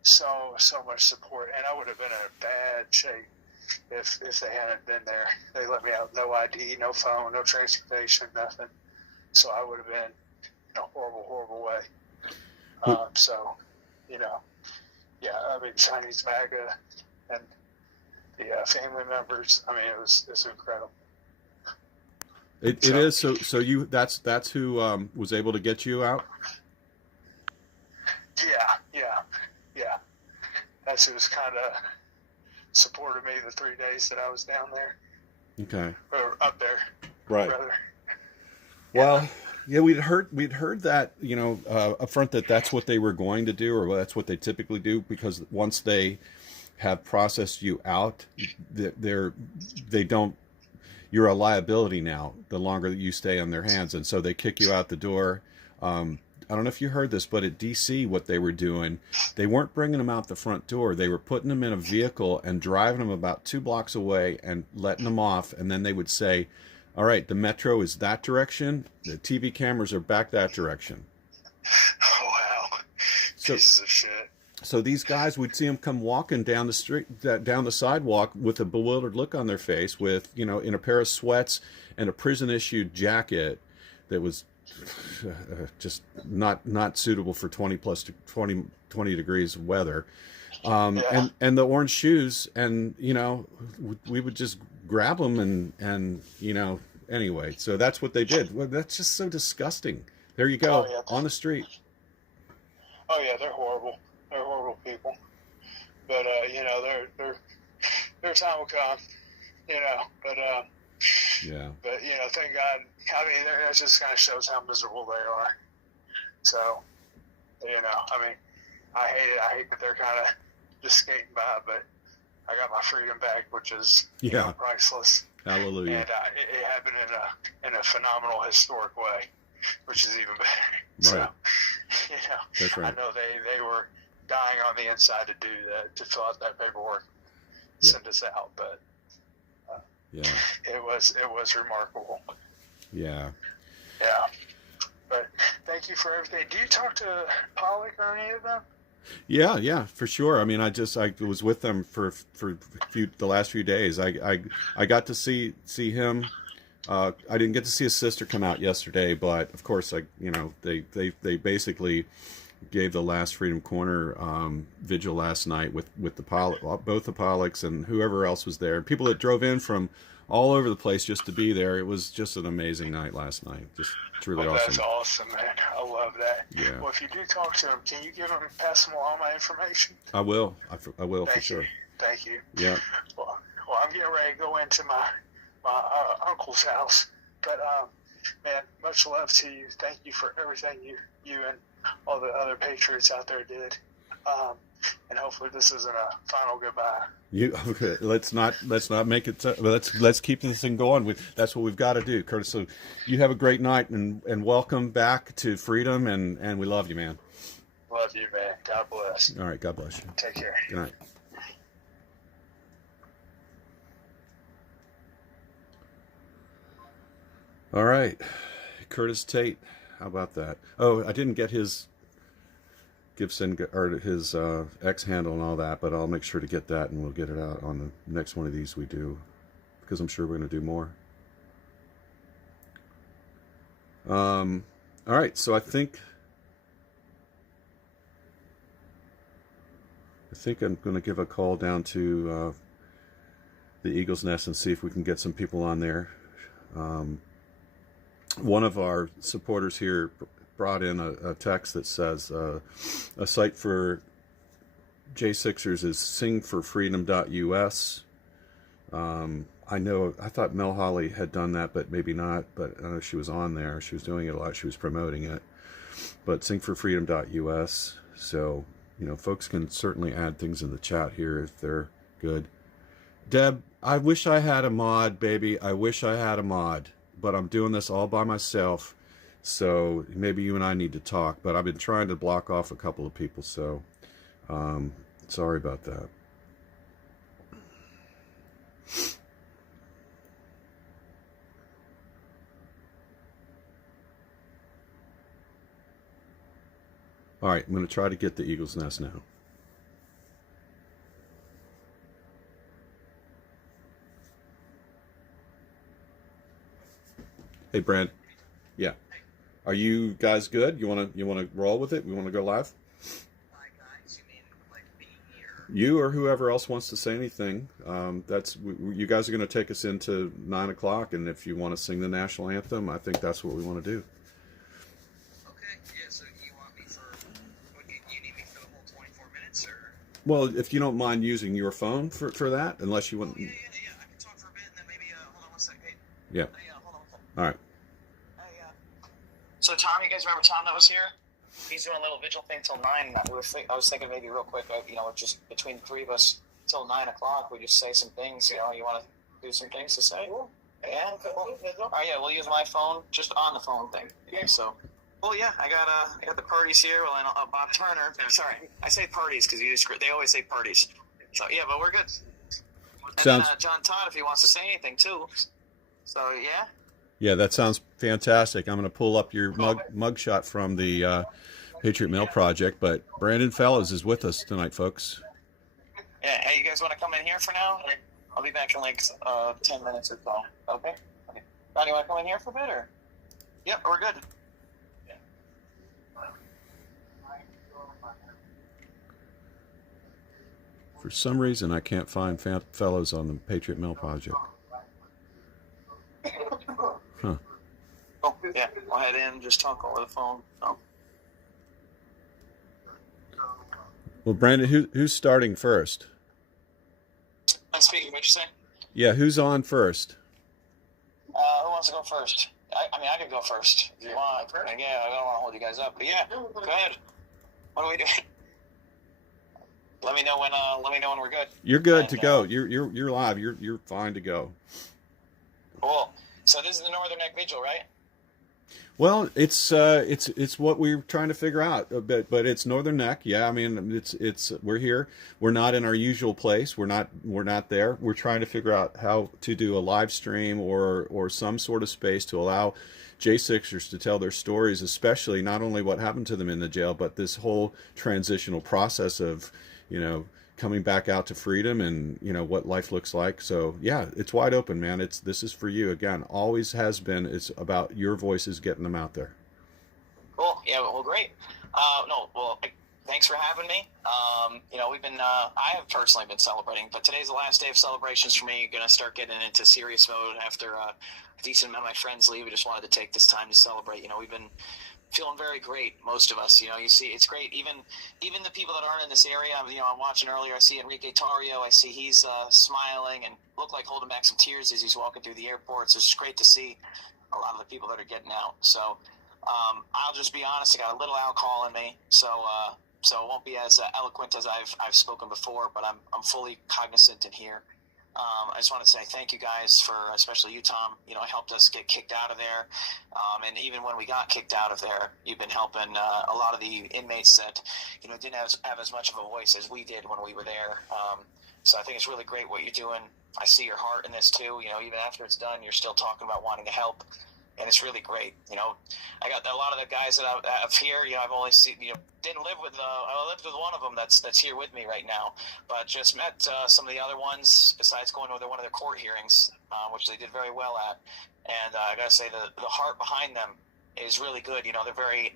so much support, and I would have been in a bad shape if they hadn't been there. They let me out, no ID, no phone, no transportation, nothing. So I would have been in a horrible way. I mean, Chinese MAGA and the family members. I mean, it's incredible. It is. So you that's who was able to get you out. Yeah. That's who's kind of supported me the 3 days that I was down there. Okay. Or up there. Right. Rather. Well, yeah, we'd heard that up front that's what they were going to do, or that's what they typically do, because once they have processed you out, they don't. You're a liability now the longer that you stay on their hands, and so they kick you out the door. I don't know if you heard this, but at D.C., what they were doing, they weren't bringing them out the front door. They were putting them in a vehicle and driving them about 2 blocks away and letting them off, and then they would say, all right, the metro is that direction, the TV cameras are back that direction. Oh, wow. Pieces of shit. So these guys, we'd see them come walking down the street, down the sidewalk with a bewildered look on their face, with, in a pair of sweats and a prison-issued jacket that was just not suitable for 20 degrees of weather, and the orange shoes, and we would just grab them and anyway. So that's what they did. Well, that's just so disgusting. There you go. On the street. Oh yeah, they're horrible. They're horrible people. But their time will come. But Yeah. But thank God. I mean, that just kind of shows how miserable they are. So, I hate it. I hate that they're kind of just skating by, but I got my freedom back, which is priceless. Hallelujah. And it happened in a phenomenal, historic way, which is even better. Right. So, That's right. I know they were dying on the inside to do that, to fill out that paperwork, send us out, but it was remarkable. Yeah. Yeah. But thank you for everything. Do you talk to Pollock or any of them? Yeah, for sure. I mean, I was with them for the last few days. I got to see him. I didn't get to see his sister come out yesterday, but of course, they basically gave the last Freedom Corner vigil last night with both the Pollocks and whoever else was there. People that drove in from all over the place just to be there. It was just an amazing night last night. Just truly awesome. That's awesome, man. I love that. Yeah. Well, if you do talk to him, can you pass him along my information? I will. I will for sure. Thank you. Yeah. Well, I'm getting ready to go into my uncle's house. But man, much love to you. Thank you for everything you and all the other patriots out there did. And hopefully this isn't a final goodbye. Okay, let's not make it. Let's keep this thing going. That's what we've got to do, Curtis. So you have a great night and welcome back to freedom. And we love you, man. Love you, man. God bless. All right, God bless you. Take care. Good night. All right, Curtis Tate. How about that? Oh, I didn't get his Gibson or his X handle and all that, but I'll make sure to get that, and we'll get it out on the next one of these we do, because I'm sure we're going to do more. All right, so I think I'm going to give a call down to the Eagle's Nest and see if we can get some people on there. One of our supporters here brought in a text that says a site for J6ers is singforfreedom.us. I thought Mel Holly had done that, but maybe not. But I know she was on there. She was doing it a lot. She was promoting it. But singforfreedom.us. So, folks can certainly add things in the chat here if they're good. Deb, I wish I had a mod, baby. I wish I had a mod. But I'm doing this all by myself. So maybe you and I need to talk, but I've been trying to block off a couple of people, so sorry about that. All right, I'm going to try to get the Eagle's Nest now. Hey, Brent. Yeah. Are you guys good? You want to roll with it? We want to go live? My guys, you mean like me or? You or whoever else wants to say anything. You guys are going to take us into 9 o'clock, and if you want to sing the national anthem, I think that's what we want to do. Okay, yeah. So you want me for? You need me for the whole 24 minutes, or? Well, if you don't mind using your phone for that, unless you want. Oh, yeah. I can talk for a bit, and then maybe hold on one second. Hey. Yeah. Hold on one second. All right. So Tom, you guys remember Tom that was here? He's doing a little vigil thing till 9. I was thinking maybe real quick, just between the three of us till 9 o'clock, we just say some things. You want to do some things to say? Yeah. Cool. All right. Yeah. We'll use my phone, just on the phone thing. Okay. So. Well, yeah. I got the parties here. Well, and Bob Turner. Sorry, I say parties because they always say parties. So yeah, but we're good. And Sounds. then, John Todd, if he wants to say anything too. So yeah. Yeah, that sounds fantastic. I'm going to pull up your mug shot from the Patriot Mail Project, but Brandon Fellows is with us tonight, folks. Yeah, hey, you guys want to come in here for now? I'll be back in like 10 minutes or so. Okay? Ron, you want to come in here for a bit, or? Yep, we're good. For some reason, I can't find Fellows on the Patriot Mail Project. Huh. Oh, yeah, we'll head in, just talk over the phone. So. Well, Brandon, who's starting first? I'm speaking, what'd you say? Yeah, who's on first? wants to go first? I mean, I could go first if you want. Yeah, I don't want to hold you guys up, but yeah, go ahead. What are we doing? Let me know when we're good. You're good to go. You're live. You're fine to go. Cool. So this is the Northern Neck Vigil, right? Well, it's what we're trying to figure out, but it's Northern Neck. Yeah, I mean, it's we're here. We're not in our usual place. We're not there. We're trying to figure out how to do a live stream or some sort of space to allow J6ers to tell their stories, especially not only what happened to them in the jail, but this whole transitional process of, coming back out to freedom and, what life looks like. So yeah, it's wide open, man. This is for you. Again, always has been. It's about your voices, getting them out there. Cool. Yeah. Well, great. Thanks for having me. We've been, I have personally been celebrating, but today's the last day of celebrations for me. Going to start getting into serious mode after a decent amount of my friends leave. We just wanted to take this time to celebrate. We've been feeling very great, most of us. You see, it's great. Even the people that aren't in this area, I'm watching earlier, I see Enrique Tarrio. I see he's smiling and looked like holding back some tears as he's walking through the airport. So it's just great to see a lot of the people that are getting out. So I'll just be honest, I got a little alcohol in me, so it won't be as eloquent as I've spoken before, but I'm fully cognizant in here. I just want to say thank you guys for, especially you, Tom. Helped us get kicked out of there. And even when we got kicked out of there, you've been helping a lot of the inmates that, didn't have as much of a voice as we did when we were there. So I think it's really great what you're doing. I see your heart in this too. Even after it's done, you're still talking about wanting to help. And it's really great. I got a lot of the guys that I have here. I've only seen. Didn't live with. I lived with one of them that's here with me right now. But just met some of the other ones. Besides going to one of their court hearings, which they did very well at. And I gotta say the heart behind them is really good. They're very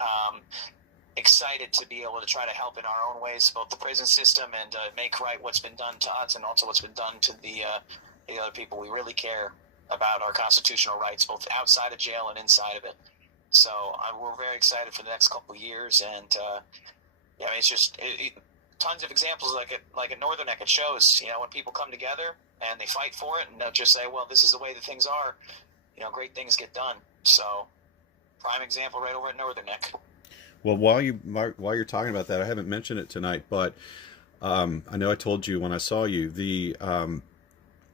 excited to be able to try to help in our own ways, both the prison system and make right what's been done to us, and also what's been done to the other people. We really care about our constitutional rights, both outside of jail and inside of it. So we're very excited for the next couple of years, and it's just tons of examples like at Northern Neck. It shows, when people come together and they fight for it, and they'll just say, well, this is the way that things are, great things get done. So prime example right over at Northern Neck. Well, while you're talking about that, I haven't mentioned it tonight, but I know I told you when I saw you,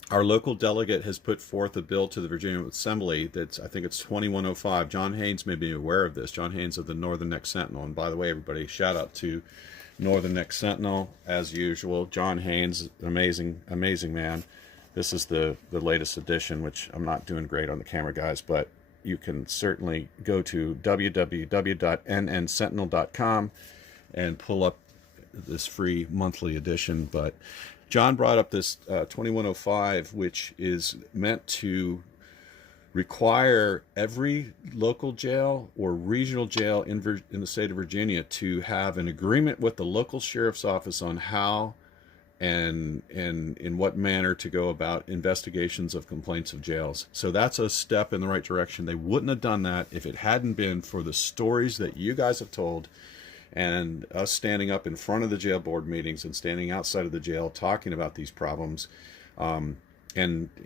our local delegate has put forth a bill to the Virginia Assembly I think it's 2105. John Haynes may be aware of this. John Haynes of the Northern Neck Sentinel. And by the way, everybody, shout out to Northern Neck Sentinel, as usual. John Haynes, amazing man. This is the latest edition, which I'm not doing great on the camera, guys, but you can certainly go to www.nnsentinel.com and pull up this free monthly edition. But John brought up this 2105, which is meant to require every local jail or regional jail in the state of Virginia to have an agreement with the local sheriff's office on how and in what manner to go about investigations of complaints of jails. So that's a step in the right direction. They wouldn't have done that if it hadn't been for the stories that you guys have told, and us standing up in front of the jail board meetings and standing outside of the jail talking about these problems. And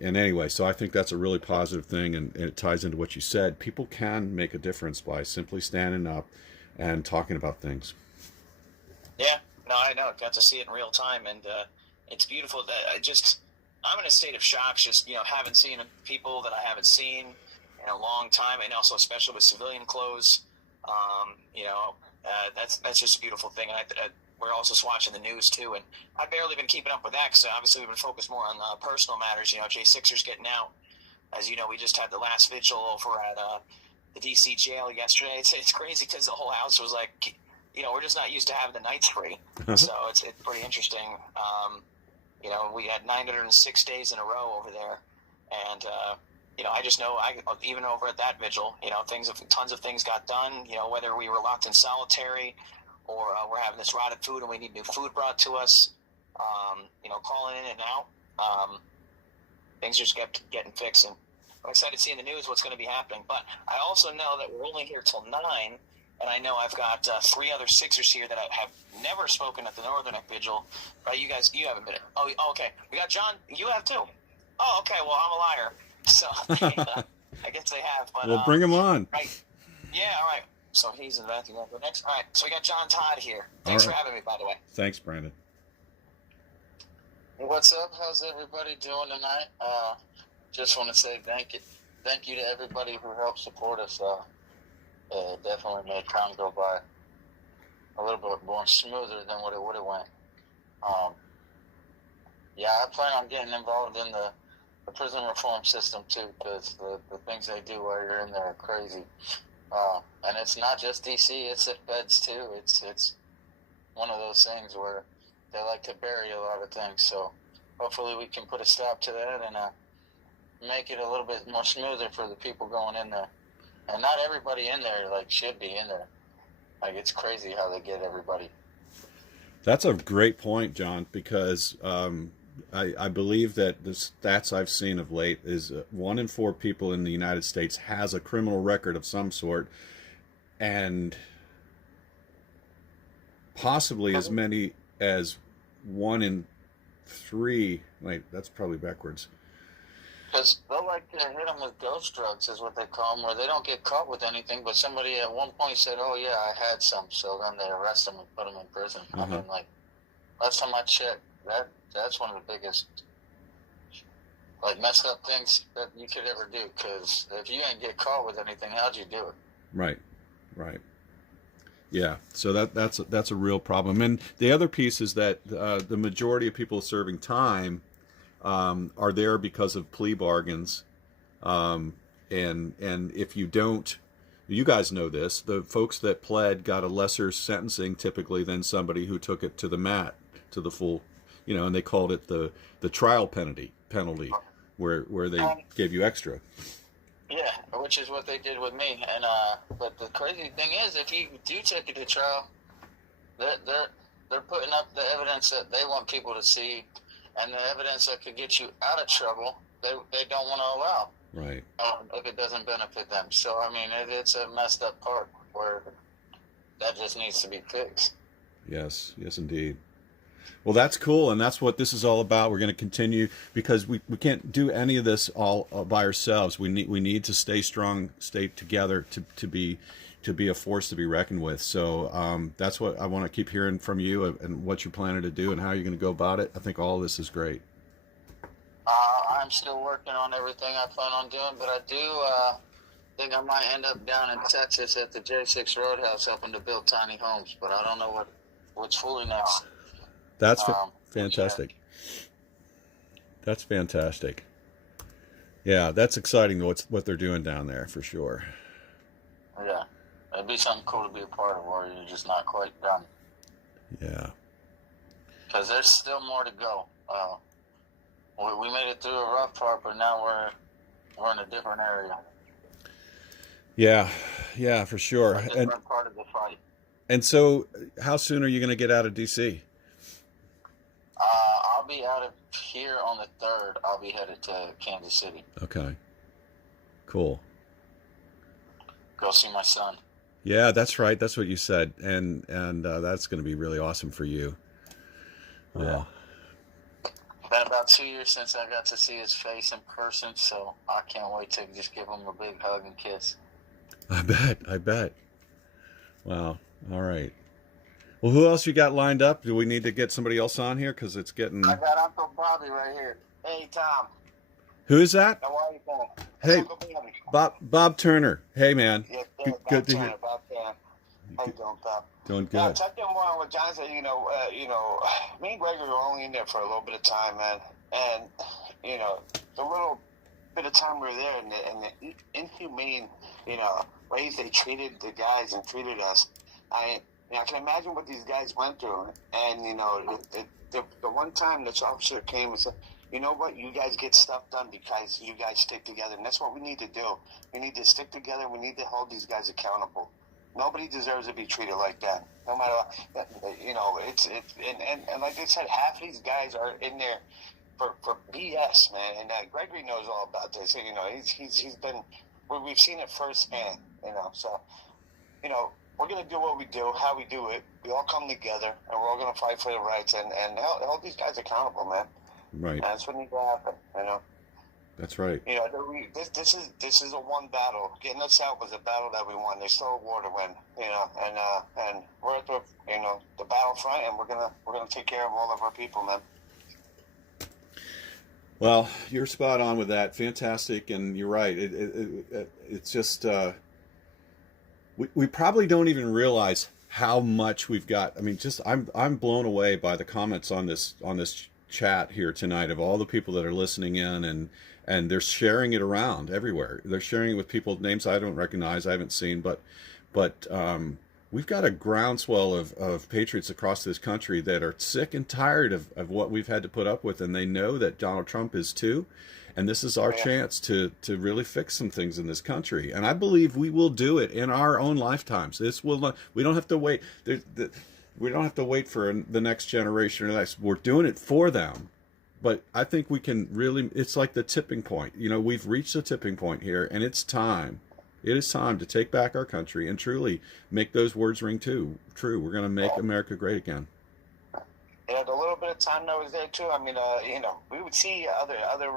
anyway, so I think that's a really positive thing, and it ties into what you said. People can make a difference by simply standing up and talking about things. Yeah, no, I know. Got to see it in real time, and it's beautiful. I'm in a state of shock, just haven't seen people that I haven't seen in a long time, and also especially with civilian clothes. That's just a beautiful thing. We're also just watching the news too, and I've barely been keeping up with that because obviously we've been focused more on personal matters. J6ers getting out. As you know, we just had the last vigil over at the DC jail yesterday. It's crazy because the whole house was like, we're just not used to having the nights free. So it's pretty interesting. We had 906 days in a row over there, and I just know even over at that vigil, tons of things got done. Whether we were locked in solitary or we're having this rotted food and we need new food brought to us, calling in and out, things just kept getting fixed. And I'm excited seeing the news, what's going to be happening. But I also know that we're only here till 9, and I know I've got 3 other Sixers here that have never spoken at the Northern Neck Vigil. Right, you guys, you haven't been. Oh, okay. We got John. You have too. Oh, okay. Well, I'm a liar. So I guess they have. But, Well, bring him on. Right. Yeah, all right. So he's in the bathroom. Go next. All right. So we got John Todd here. Thanks for having me, by the way. Thanks, Brandon. What's up? How's everybody doing tonight? Just want to say thank you to everybody who helped support us. Definitely made time go by a little bit more smoother than what it would have went. Yeah, I plan on getting involved in the prison reform system too, because the things they do while you're in there are crazy. And it's not just DC; it's at feds too. It's one of those things where they like to bury a lot of things. So hopefully we can put a stop to that and make it a little bit more smoother for the people going in there. And not everybody in there should be in there. It's crazy how they get everybody. That's a great point, John, because I believe that the stats I've seen of late is 1 in 4 people in the United States has a criminal record of some sort, and possibly as many as 1 in 3. Wait, that's probably backwards. Because they'll hit them with ghost drugs, is what they call them, where they don't get caught with anything, but somebody at one point said, oh, yeah, I had some, so then they arrest them and put them in prison. I mean, last time I checked, that's one of the biggest, messed up things that you could ever do, because if you ain't get caught with anything, how'd you do it? Right. Yeah, so that's a real problem. And the other piece is that the majority of people serving time are there because of plea bargains, and if you don't, you guys know this, the folks that pled got a lesser sentencing typically than somebody who took it to the mat, to the full, and they called it the trial penalty, where they gave you extra. Yeah, which is what they did with me. And but the crazy thing is, if you do take it to trial, they're putting up the evidence that they want people to see, and the evidence that could get you out of trouble, they don't want to allow. Right. If it doesn't benefit them. So, I mean, it's a messed up part where that just needs to be fixed. Yes, indeed. Well, that's cool, and that's what this is all about. We're going to continue, because we can't do any of this all by ourselves. We need to stay strong, stay together to be a force to be reckoned with. So that's what I want to keep hearing from you, and what you're planning to do and how you're going to go about it. I think all of this is great. I'm still working on everything I plan on doing, but I do think I might end up down in Texas at the J6 Roadhouse helping to build tiny homes, but I don't know what's fully next. That's fantastic. Yeah. That's fantastic. Yeah, that's exciting, what they're doing down there, for sure. Yeah, it'd be something cool to be a part of, where you're just not quite done. Yeah. Because there's still more to go. We made it through a rough part, but now we're in a different area. Yeah, for sure. A different part of the fight. And so, how soon are you going to get out of D.C.? I'll be out of here on the 3rd. I'll be headed to Kansas City. Okay. Cool. Go see my son. Yeah, that's right. That's what you said, and that's going to be really awesome for you. Yeah. Been about 2 years since I got to see his face in person, so I can't wait to just give him a big hug and kiss. I bet. Wow. All right. Well, who else you got lined up? Do we need to get somebody else on here? Because it's getting... I got Uncle Bobby right here. Hey, Tom. Who is that? How are you doing? Hey, Bob Turner. Hey, man. Yeah, good to hear. Bob Turner. How you doing, Bob? Doing good. Touching on what John said, me and Gregory were only in there for a little bit of time, man. And, the little bit of time we were there, and the inhumane, ways they treated the guys and treated us, I can imagine what these guys went through. And, the one time this officer came and said, you know what, you guys get stuff done because you guys stick together. And that's what we need to do. We need to stick together. We need to hold these guys accountable. Nobody deserves to be treated like that. No matter what, and like I said, half these guys are in there for BS, man. And Gregory knows all about this. He's been, we've seen it firsthand, so, we're going to do what we do, how we do it. We all come together, and we're all going to fight for the rights and hold these guys accountable, man. Right. And that's what needs to happen, That's right. You know, this is a one battle. Getting us out was a battle that we won. There's still a war to win. You know, and we're at the the battlefront, and we're gonna take care of all of our people, man. Well, you're spot on with that. Fantastic, and you're right. It's just we probably don't even realize how much we've got. I mean, just I'm blown away by the comments on this chat here tonight of all the people that are listening in, and they're sharing it around everywhere. They're sharing it with people names I don't recognize, I haven't seen, but we've got a groundswell of patriots across this country that are sick and tired of what we've had to put up with, and they know that Donald Trump is too. And this is our chance to really fix some things in this country. And I believe we will do it in our own lifetimes. This will not, we don't have to wait. We don't have to wait for the next generation or the next. We're doing it for them. But I think we can really, it's like the tipping point. You know, we've reached the tipping point here, and it's time. It is time to take back our country and truly make those words ring true. We're going to make America great again. You know, the little bit of time I was there too. I mean, you know, we would see other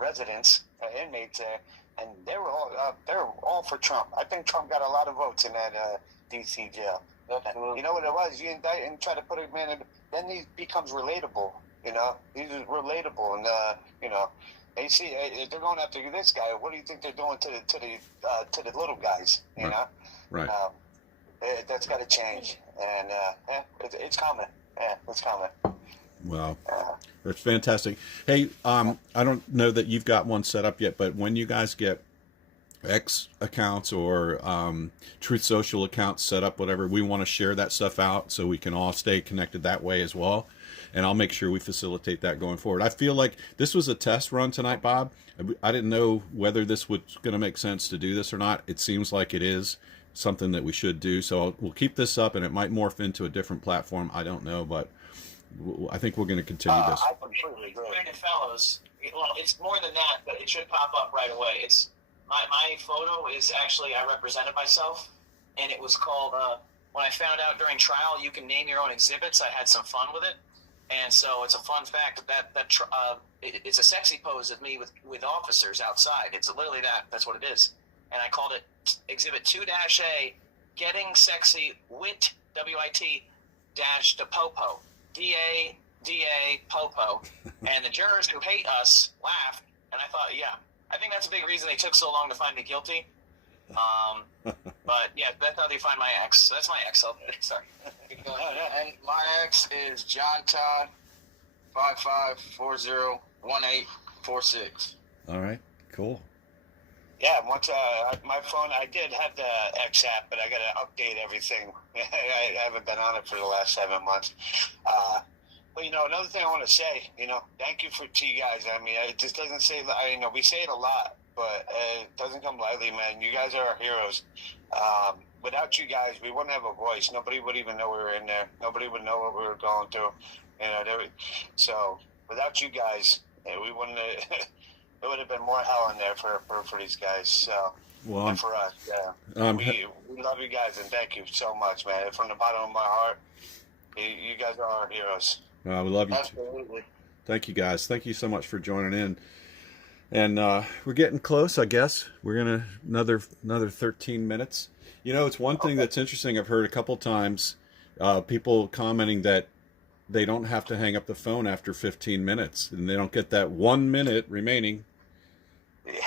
residents, inmates there, and they were all for Trump. I think Trump got a lot of votes in that D.C. jail. You know what it was? You indict and try to put him in, and then he becomes relatable. You know, he's relatable, and you know, they see they're going after this guy. What do you think they're doing to the little guys? You know, right? That's got to change, and it's coming. Yeah, it's coming. Wow, that's fantastic. Hey, I don't know that you've got one set up yet, but when you guys get X accounts or Truth Social accounts set up, whatever, we want to share that stuff out so we can all stay connected that way as well. And I'll make sure we facilitate that going forward. I feel like this was a test run tonight, Bob. I didn't know whether this was going to make sense to do this or not. It seems like it is something that we should do. So we'll keep this up, and it might morph into a different platform. I don't know, but I think we're going to continue this. I completely agree. Fellows, well, it's more than that, but it should pop up right away. It's my photo is actually, I represented myself, and it was called, when I found out during trial, you can name your own exhibits. I had some fun with it. And so it's a fun fact that it's a sexy pose of me with officers outside. It's literally that. That's what it is. And I called it Exhibit 2-A, Getting Sexy Wit, W-I-T, dash the Popo, D-A, Popo. And the jurors who hate us laughed, and I thought, yeah, I think that's a big reason they took so long to find me guilty. But, yeah, that's how they find my ex. So that's my ex. Sorry. And my ex is John Todd, 55401846. All right, cool. Yeah, once my phone, I did have the X app, but I got to update everything. I haven't been on it for the last 7 months. But, you know, another thing I want to say, you know, thank you to you guys. I mean, it just doesn't say, you know, we say it a lot, but it doesn't come lightly, man. You guys are our heroes. Without you guys, we wouldn't have a voice. Nobody would even know we were in there. Nobody would know what we were going through. You know, so without you guys, we wouldn't have, it would have been more hell in there for these guys. So, well, and for us, yeah. We love you guys, and thank you so much, man. From the bottom of my heart, you guys are our heroes. We love you. Absolutely. Thank you, guys. Thank you so much for joining in. And we're getting close, I guess. We're gonna another 13 minutes. You know, it's one thing that's interesting. I've heard a couple times people commenting that they don't have to hang up the phone after 15 minutes, and they don't get that 1 minute remaining. Yeah,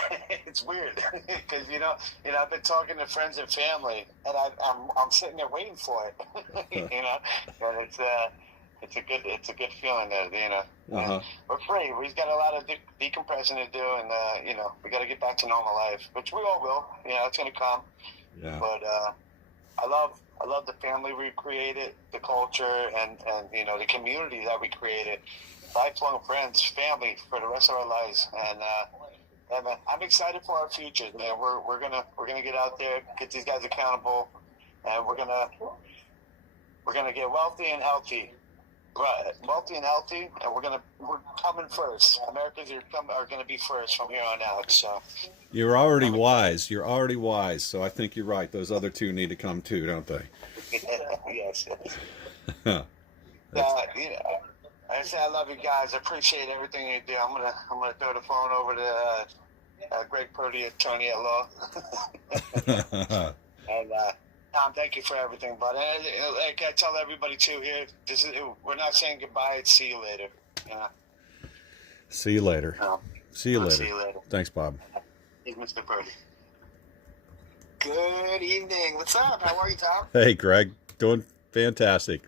it's weird because you know, I've been talking to friends and family, and I'm sitting there waiting for it. You know, and it's a good feeling that, you know, we're free. We've got a lot of decompressing to do, and you know, we got to get back to normal life, which we all will. You know, it's gonna come. Yeah. But I love the family we created, the culture, and you know, the community that we created. Lifelong friends, family for the rest of our lives, and man, I'm excited for our future, man. We're gonna get out there, get these guys accountable, and we're gonna get wealthy and healthy. Right, wealthy and healthy, and we're coming first. Americans are going to be first from here on out. So you're already wise. You're already wise. So I think you're right. Those other two need to come too, don't they? Yes. Yeah. I say I love you guys. I appreciate everything you do. I'm gonna throw the phone over to Greg Purdy, attorney at law. And Tom, thank you for everything, buddy. Like I tell everybody too here, we're not saying goodbye. It's see you later. Yeah. See you later. No. See you later. See you later. Thanks, Bob. He's Mr. Purdy. Good evening. What's up? How are you, Tom? Hey, Greg. Doing fantastic.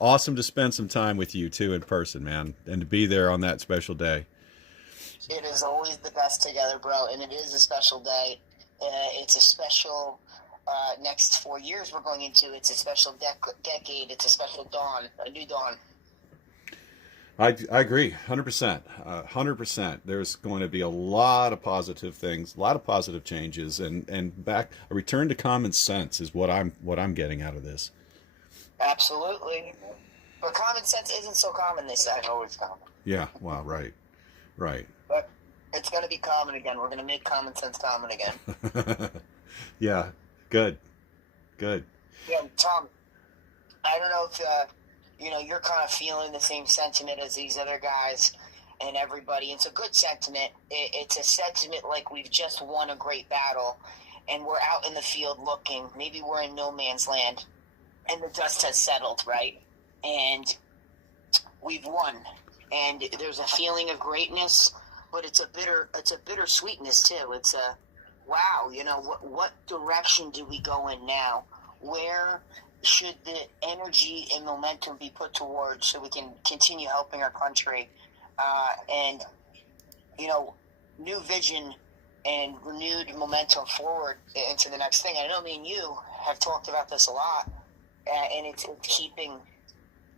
Awesome to spend some time with you, too, in person, man, and to be there on that special day. It is always the best together, bro, and it is a special day. It's a special next 4 years we're going into. It's a special decade. It's a special dawn, a new dawn. I agree, 100%. 100%. There's going to be a lot of positive things, a lot of positive changes, and back a return to common sense is what I'm getting out of this. Absolutely, but common sense isn't so common. They say It's always common. Yeah. Wow. Right. but it's going to be common again. We're going to make common sense common again. Yeah. Good. Yeah, Tom. I don't know if you're kind of feeling the same sentiment as these other guys and everybody. It's a good sentiment. It's a sentiment like we've just won a great battle, and we're out in the field looking. Maybe we're in no man's land, and the dust has settled, right? And we've won, and there's a feeling of greatness, but it's a bitter sweetness too. It's a wow. What direction do we go in now? Where should the energy and momentum be put towards so we can continue helping our country? And new vision and renewed momentum forward into the next thing. I know me and you have talked about this a lot, and it's keeping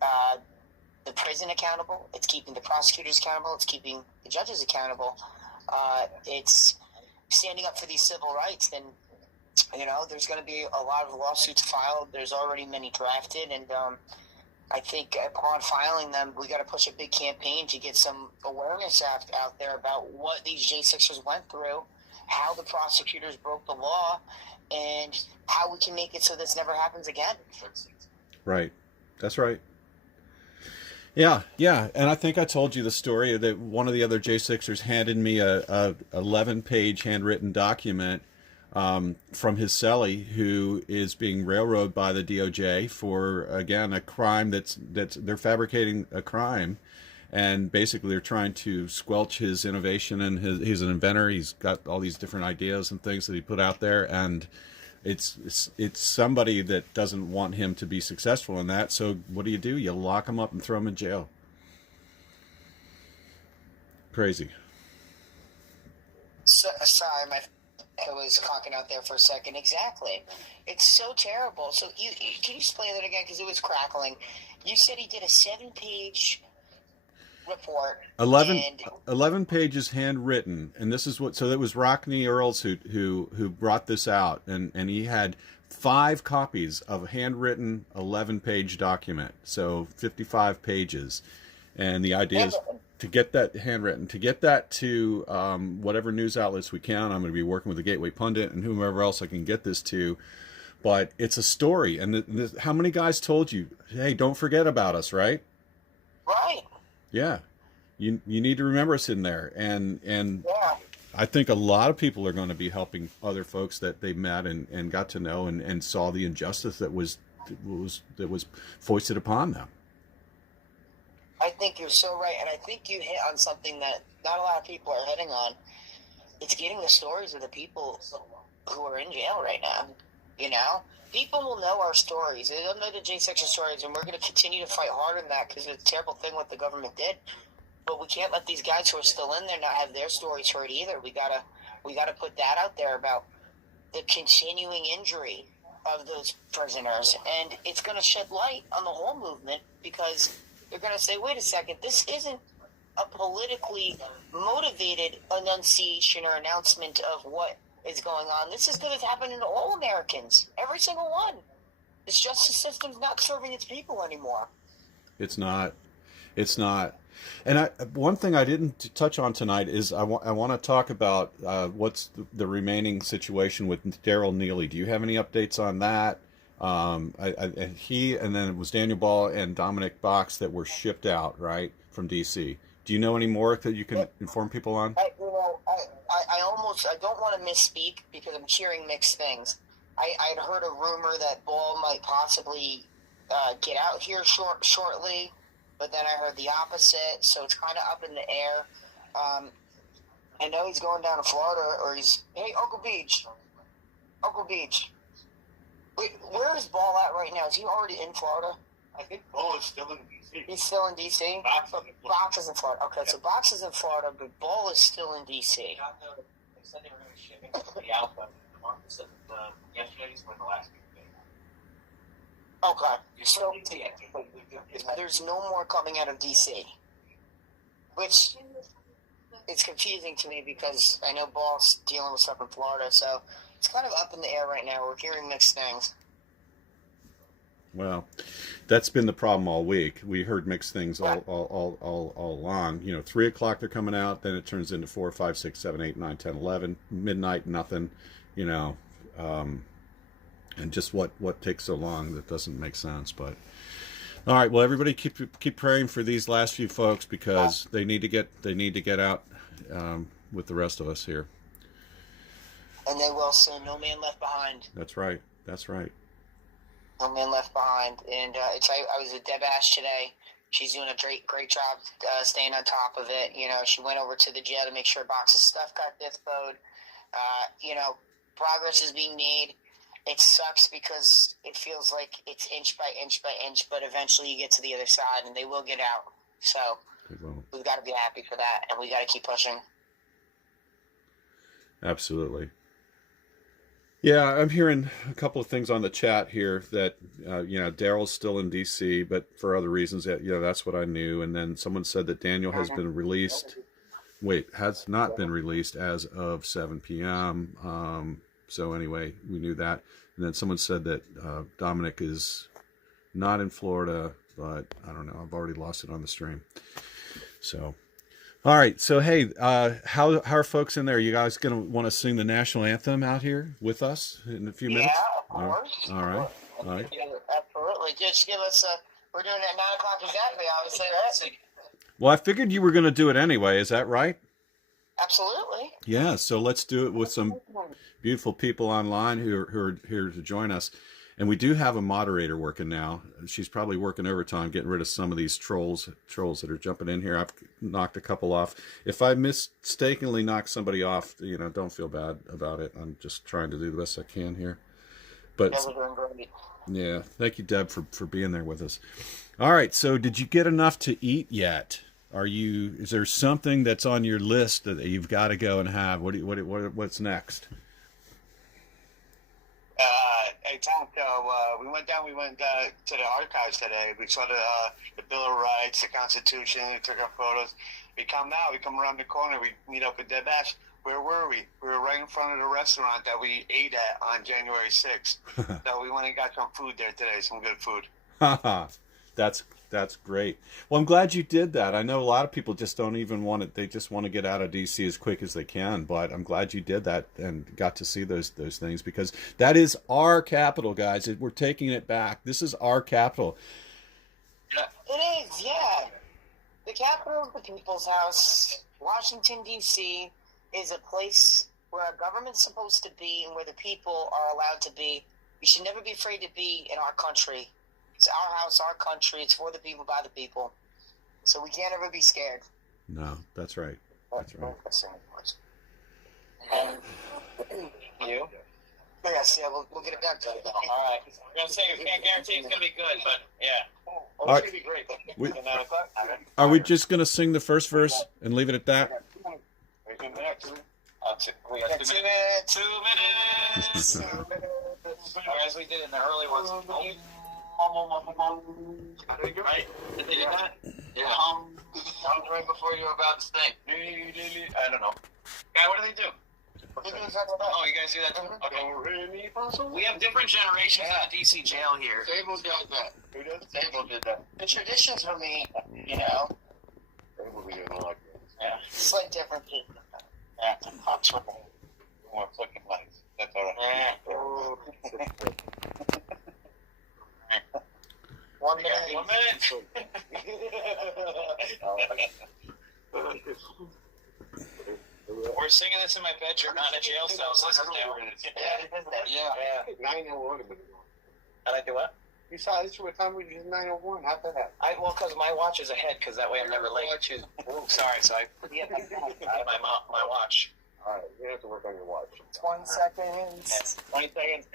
the prison accountable. It's keeping the prosecutors accountable. It's keeping the judges accountable. It's standing up for these civil rights. Then, there's going to be a lot of lawsuits filed. There's already many drafted, and I think upon filing them, we got to push a big campaign to get some awareness out there about what these J6ers went through, how the prosecutors broke the law, and how we can make it so this never happens again. Right. That's right. Yeah, and I think I told you the story that one of the other J6ers handed me a 11-page handwritten document from his cellie, who is being railroaded by the DOJ for, again, a crime that's they're fabricating a crime, and basically they're trying to squelch his innovation, and he's an inventor. He's got all these different ideas and things that he put out there, and it's somebody that doesn't want him to be successful in that. So what do? You lock him up and throw him in jail. Crazy. Sorry, I was conking out there for a second. Exactly. It's so terrible. So can you explain that again? Because it was crackling. You said he did a 7-page report. 11 pages handwritten, and this is what. So that was Rockne Earls who brought this out, and he had 5 copies of a handwritten 11-page document, so 55 pages, and the idea is to get that handwritten, to get that to whatever news outlets we can. I'm going to be working with the Gateway Pundit and whomever else I can get this to, but it's a story. And how many guys told you, hey, don't forget about us, right? Right. Yeah, you need to remember us in there, and yeah. I think a lot of people are going to be helping other folks that they met and got to know and saw the injustice that was foisted upon them. I think you're so right, and I think you hit on something that not a lot of people are hitting on. It's getting the stories of the people who are in jail right now. People will know our stories. They don't know the J6 stories, and we're going to continue to fight hard on that because it's a terrible thing what the government did. But we can't let these guys who are still in there not have their stories heard either. We gotta put that out there about the continuing injury of those prisoners, and it's going to shed light on the whole movement because they're going to say, wait a second, this isn't a politically motivated enunciation or announcement of what is going on. This is going to happen to all Americans, every single one. This justice system's not serving its people anymore. It's not. And one thing I didn't touch on tonight is I want to talk about what's the remaining situation with Daryl Neely. Do you have any updates on that? And then it was Daniel Ball and Dominic Box that were shipped out, right, from DC. Do you know any more that you can inform people on? I don't want to misspeak because I'm hearing mixed things. I'd heard a rumor that Ball might possibly get out here shortly, but then I heard the opposite, so it's kind of up in the air. I know he's going down to Florida, or hey, Uncle Beach. Wait, where is Ball at right now? Is he already in Florida? I think Ball is still in D.C. He's still in D.C.? Box is in Florida. Okay, so Box is in Florida, but Ball is still in D.C. They said they were going to ship it to the outbound. Said yesterday's when the last week. Okay, so there's no more coming out of D.C., which is confusing to me because I know Ball's dealing with stuff in Florida, so it's kind of up in the air right now. We're hearing mixed things. Well, that's been the problem all week. We heard mixed things all along. 3 o'clock they're coming out, then it turns into 4, 5, 6, 7, 8, 9, 10, 11. Midnight, nothing. And just what takes so long, that doesn't make sense. But all right, well, everybody keep praying for these last few folks because they need to get out with the rest of us here. And they will soon. No man left behind. That's right. No man left behind. And I was with Deb Ash today. She's doing a great job staying on top of it. She went over to the jail to make sure Box's stuff got dispoed. Progress is being made. It sucks because it feels like it's inch by inch by inch, but eventually you get to the other side and they will get out. So we've got to be happy for that, and we got to keep pushing. Absolutely. Yeah, I'm hearing a couple of things on the chat here that, Daryl's still in D.C., but for other reasons, that's what I knew. And then someone said that Daniel has been released. Has not been released as of 7 p.m. So anyway, we knew that. And then someone said that Dominic is not in Florida, but I don't know. I've already lost it on the stream. So, all right. So, hey, how are folks in there? You guys going to want to sing the national anthem out here with us in a few minutes? Yeah, of course. All right. Yeah, absolutely. Just give us we're doing it at 9 o'clock exactly, obviously, right? Well, I figured you were going to do it anyway. Is that right? Absolutely. Yeah, so let's do it with some beautiful people online who are here to join us. And we do have a moderator working now. She's probably working overtime, getting rid of some of these trolls that are jumping in here. I've knocked a couple off. If I mistakenly knock somebody off, don't feel bad about it. I'm just trying to do the best I can here. But yeah, thank you, Deb, for being there with us. All right, so did you get enough to eat yet? Is there something that's on your list that you've got to go and have? What's next? Hey, Tate, we went to the archives today. We saw the Bill of Rights, the Constitution. We took our photos. We come around the corner. We meet up with Deb Ash. Where were we? We were right in front of the restaurant that we ate at on January 6th. So we went and got some food there today, some good food. That's great. Well, I'm glad you did that. I know a lot of people just don't even want it. They just want to get out of DC as quick as they can. But I'm glad you did that and got to see those things because that is our capital, guys. We're taking it back. This is our capital. It is, yeah. The capital of the people's house, Washington, D.C., is a place where our government's supposed to be and where the people are allowed to be. We should never be afraid to be in our country. It's our house, our country. It's for the people, by the people. So we can't ever be scared. No, that's right. That's right. You? Yes, yeah, we'll get it done. All right. I'm going to say we can't guarantee it's going to be good, but yeah. It's going to be great. Are we just going to sing the first verse and leave it at that? We got 2 minutes. 2 minutes. As we did in the early ones. Right? Did they do that? Yeah. Right before you were about to sing. I don't know. Guy, what do they do? Oh, you guys do that too? Okay. We have different generations in the DC jail here. Sable did that. Who does? Sable did that. The traditions for me, Sable be doing all like that. Yeah. slight differences. Yeah. Hot trouble. More flicking lights. That's all right. Yeah. We're singing this in my bedroom, not in a jail cell. So listen to Yeah. 901. How'd I do what? You saw this what time we did 901. How'd that happen? Well, because my watch is ahead, because that way I'm never late. Sorry, so I have my watch. All right, you have to work on your watch. 20 seconds. Yes, 20 seconds.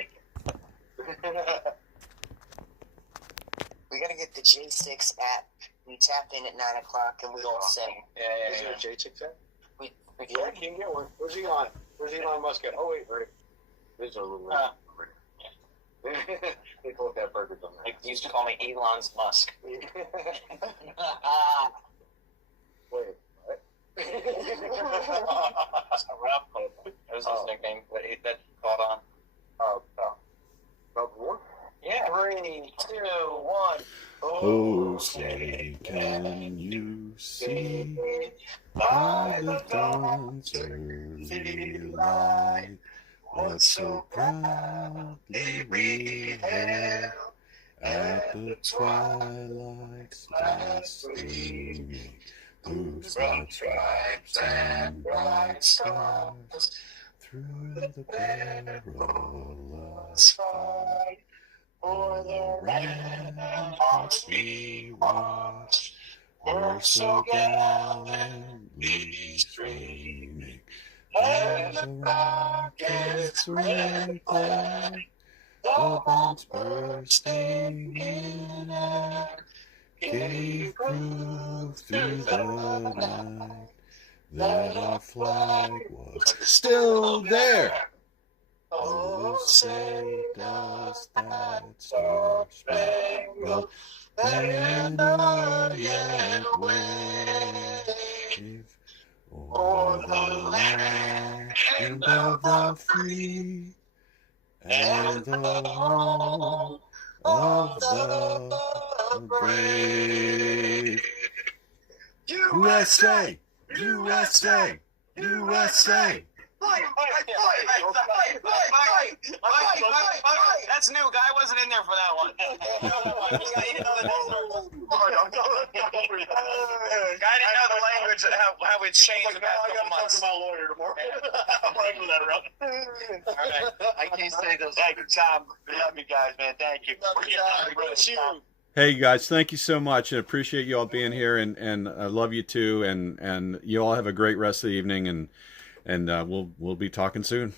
We gotta get the J6 app. We tap in at 9 o'clock and we all sing. Yeah. Is there a J6 app? We Yeah, I can get one. Where's Elon? Where's Elon Musk at? Oh, wait, right. There's a little They put that burger on They used to call me Elon's Musk. Wait, what? That was his nickname, but that caught on. Number one? Yeah. 3, 2, 1. Oh, say, can you see by the dawn's early light what so proudly we hailed at the twilight's last gleaming, whose broad stripes and bright stars through the perilous fight o'er the ramparts we watched were so gallantly streaming, as the rockets red glare, the bombs bursting in air, gave proof through the night that our flag was still there. Oh, say does that star-spangled banner yet wave o'er the land of the free and the home of the brave? USA! USA! USA! That's new. Guy wasn't in there for that one. Guy didn't know the language and how it's changed in the past couple months. My lawyer tomorrow. I'm right for that, Rob. All right. I can't say those. Hey, good time. Love you guys, man. Thank you. Hey guys, thank you so much. I appreciate you all being here, and I love you too. And you all have a great rest of the evening, and we'll be talking soon.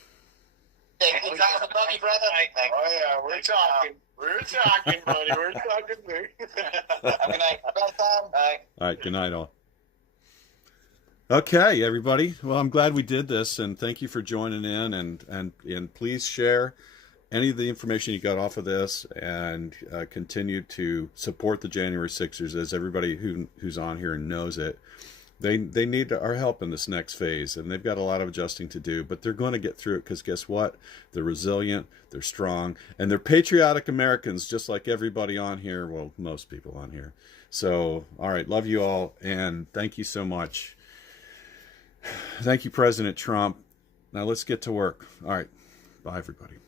Thank you, guys. Love you, brother. Oh yeah, we're talking. We're talking, buddy. We're talking big. Good night. All right, good night all. Okay, everybody. Well, I'm glad we did this, and thank you for joining in, and please share any of the information you got off of this, and continue to support the January Sixers, as everybody who's on here knows it. They need our help in this next phase, and they've got a lot of adjusting to do, but they're going to get through it, because guess what? They're resilient, they're strong, and they're patriotic Americans, just like everybody on here. Well, most people on here. So, all right, love you all, and thank you so much. Thank you, President Trump. Now let's get to work. All right, bye, everybody.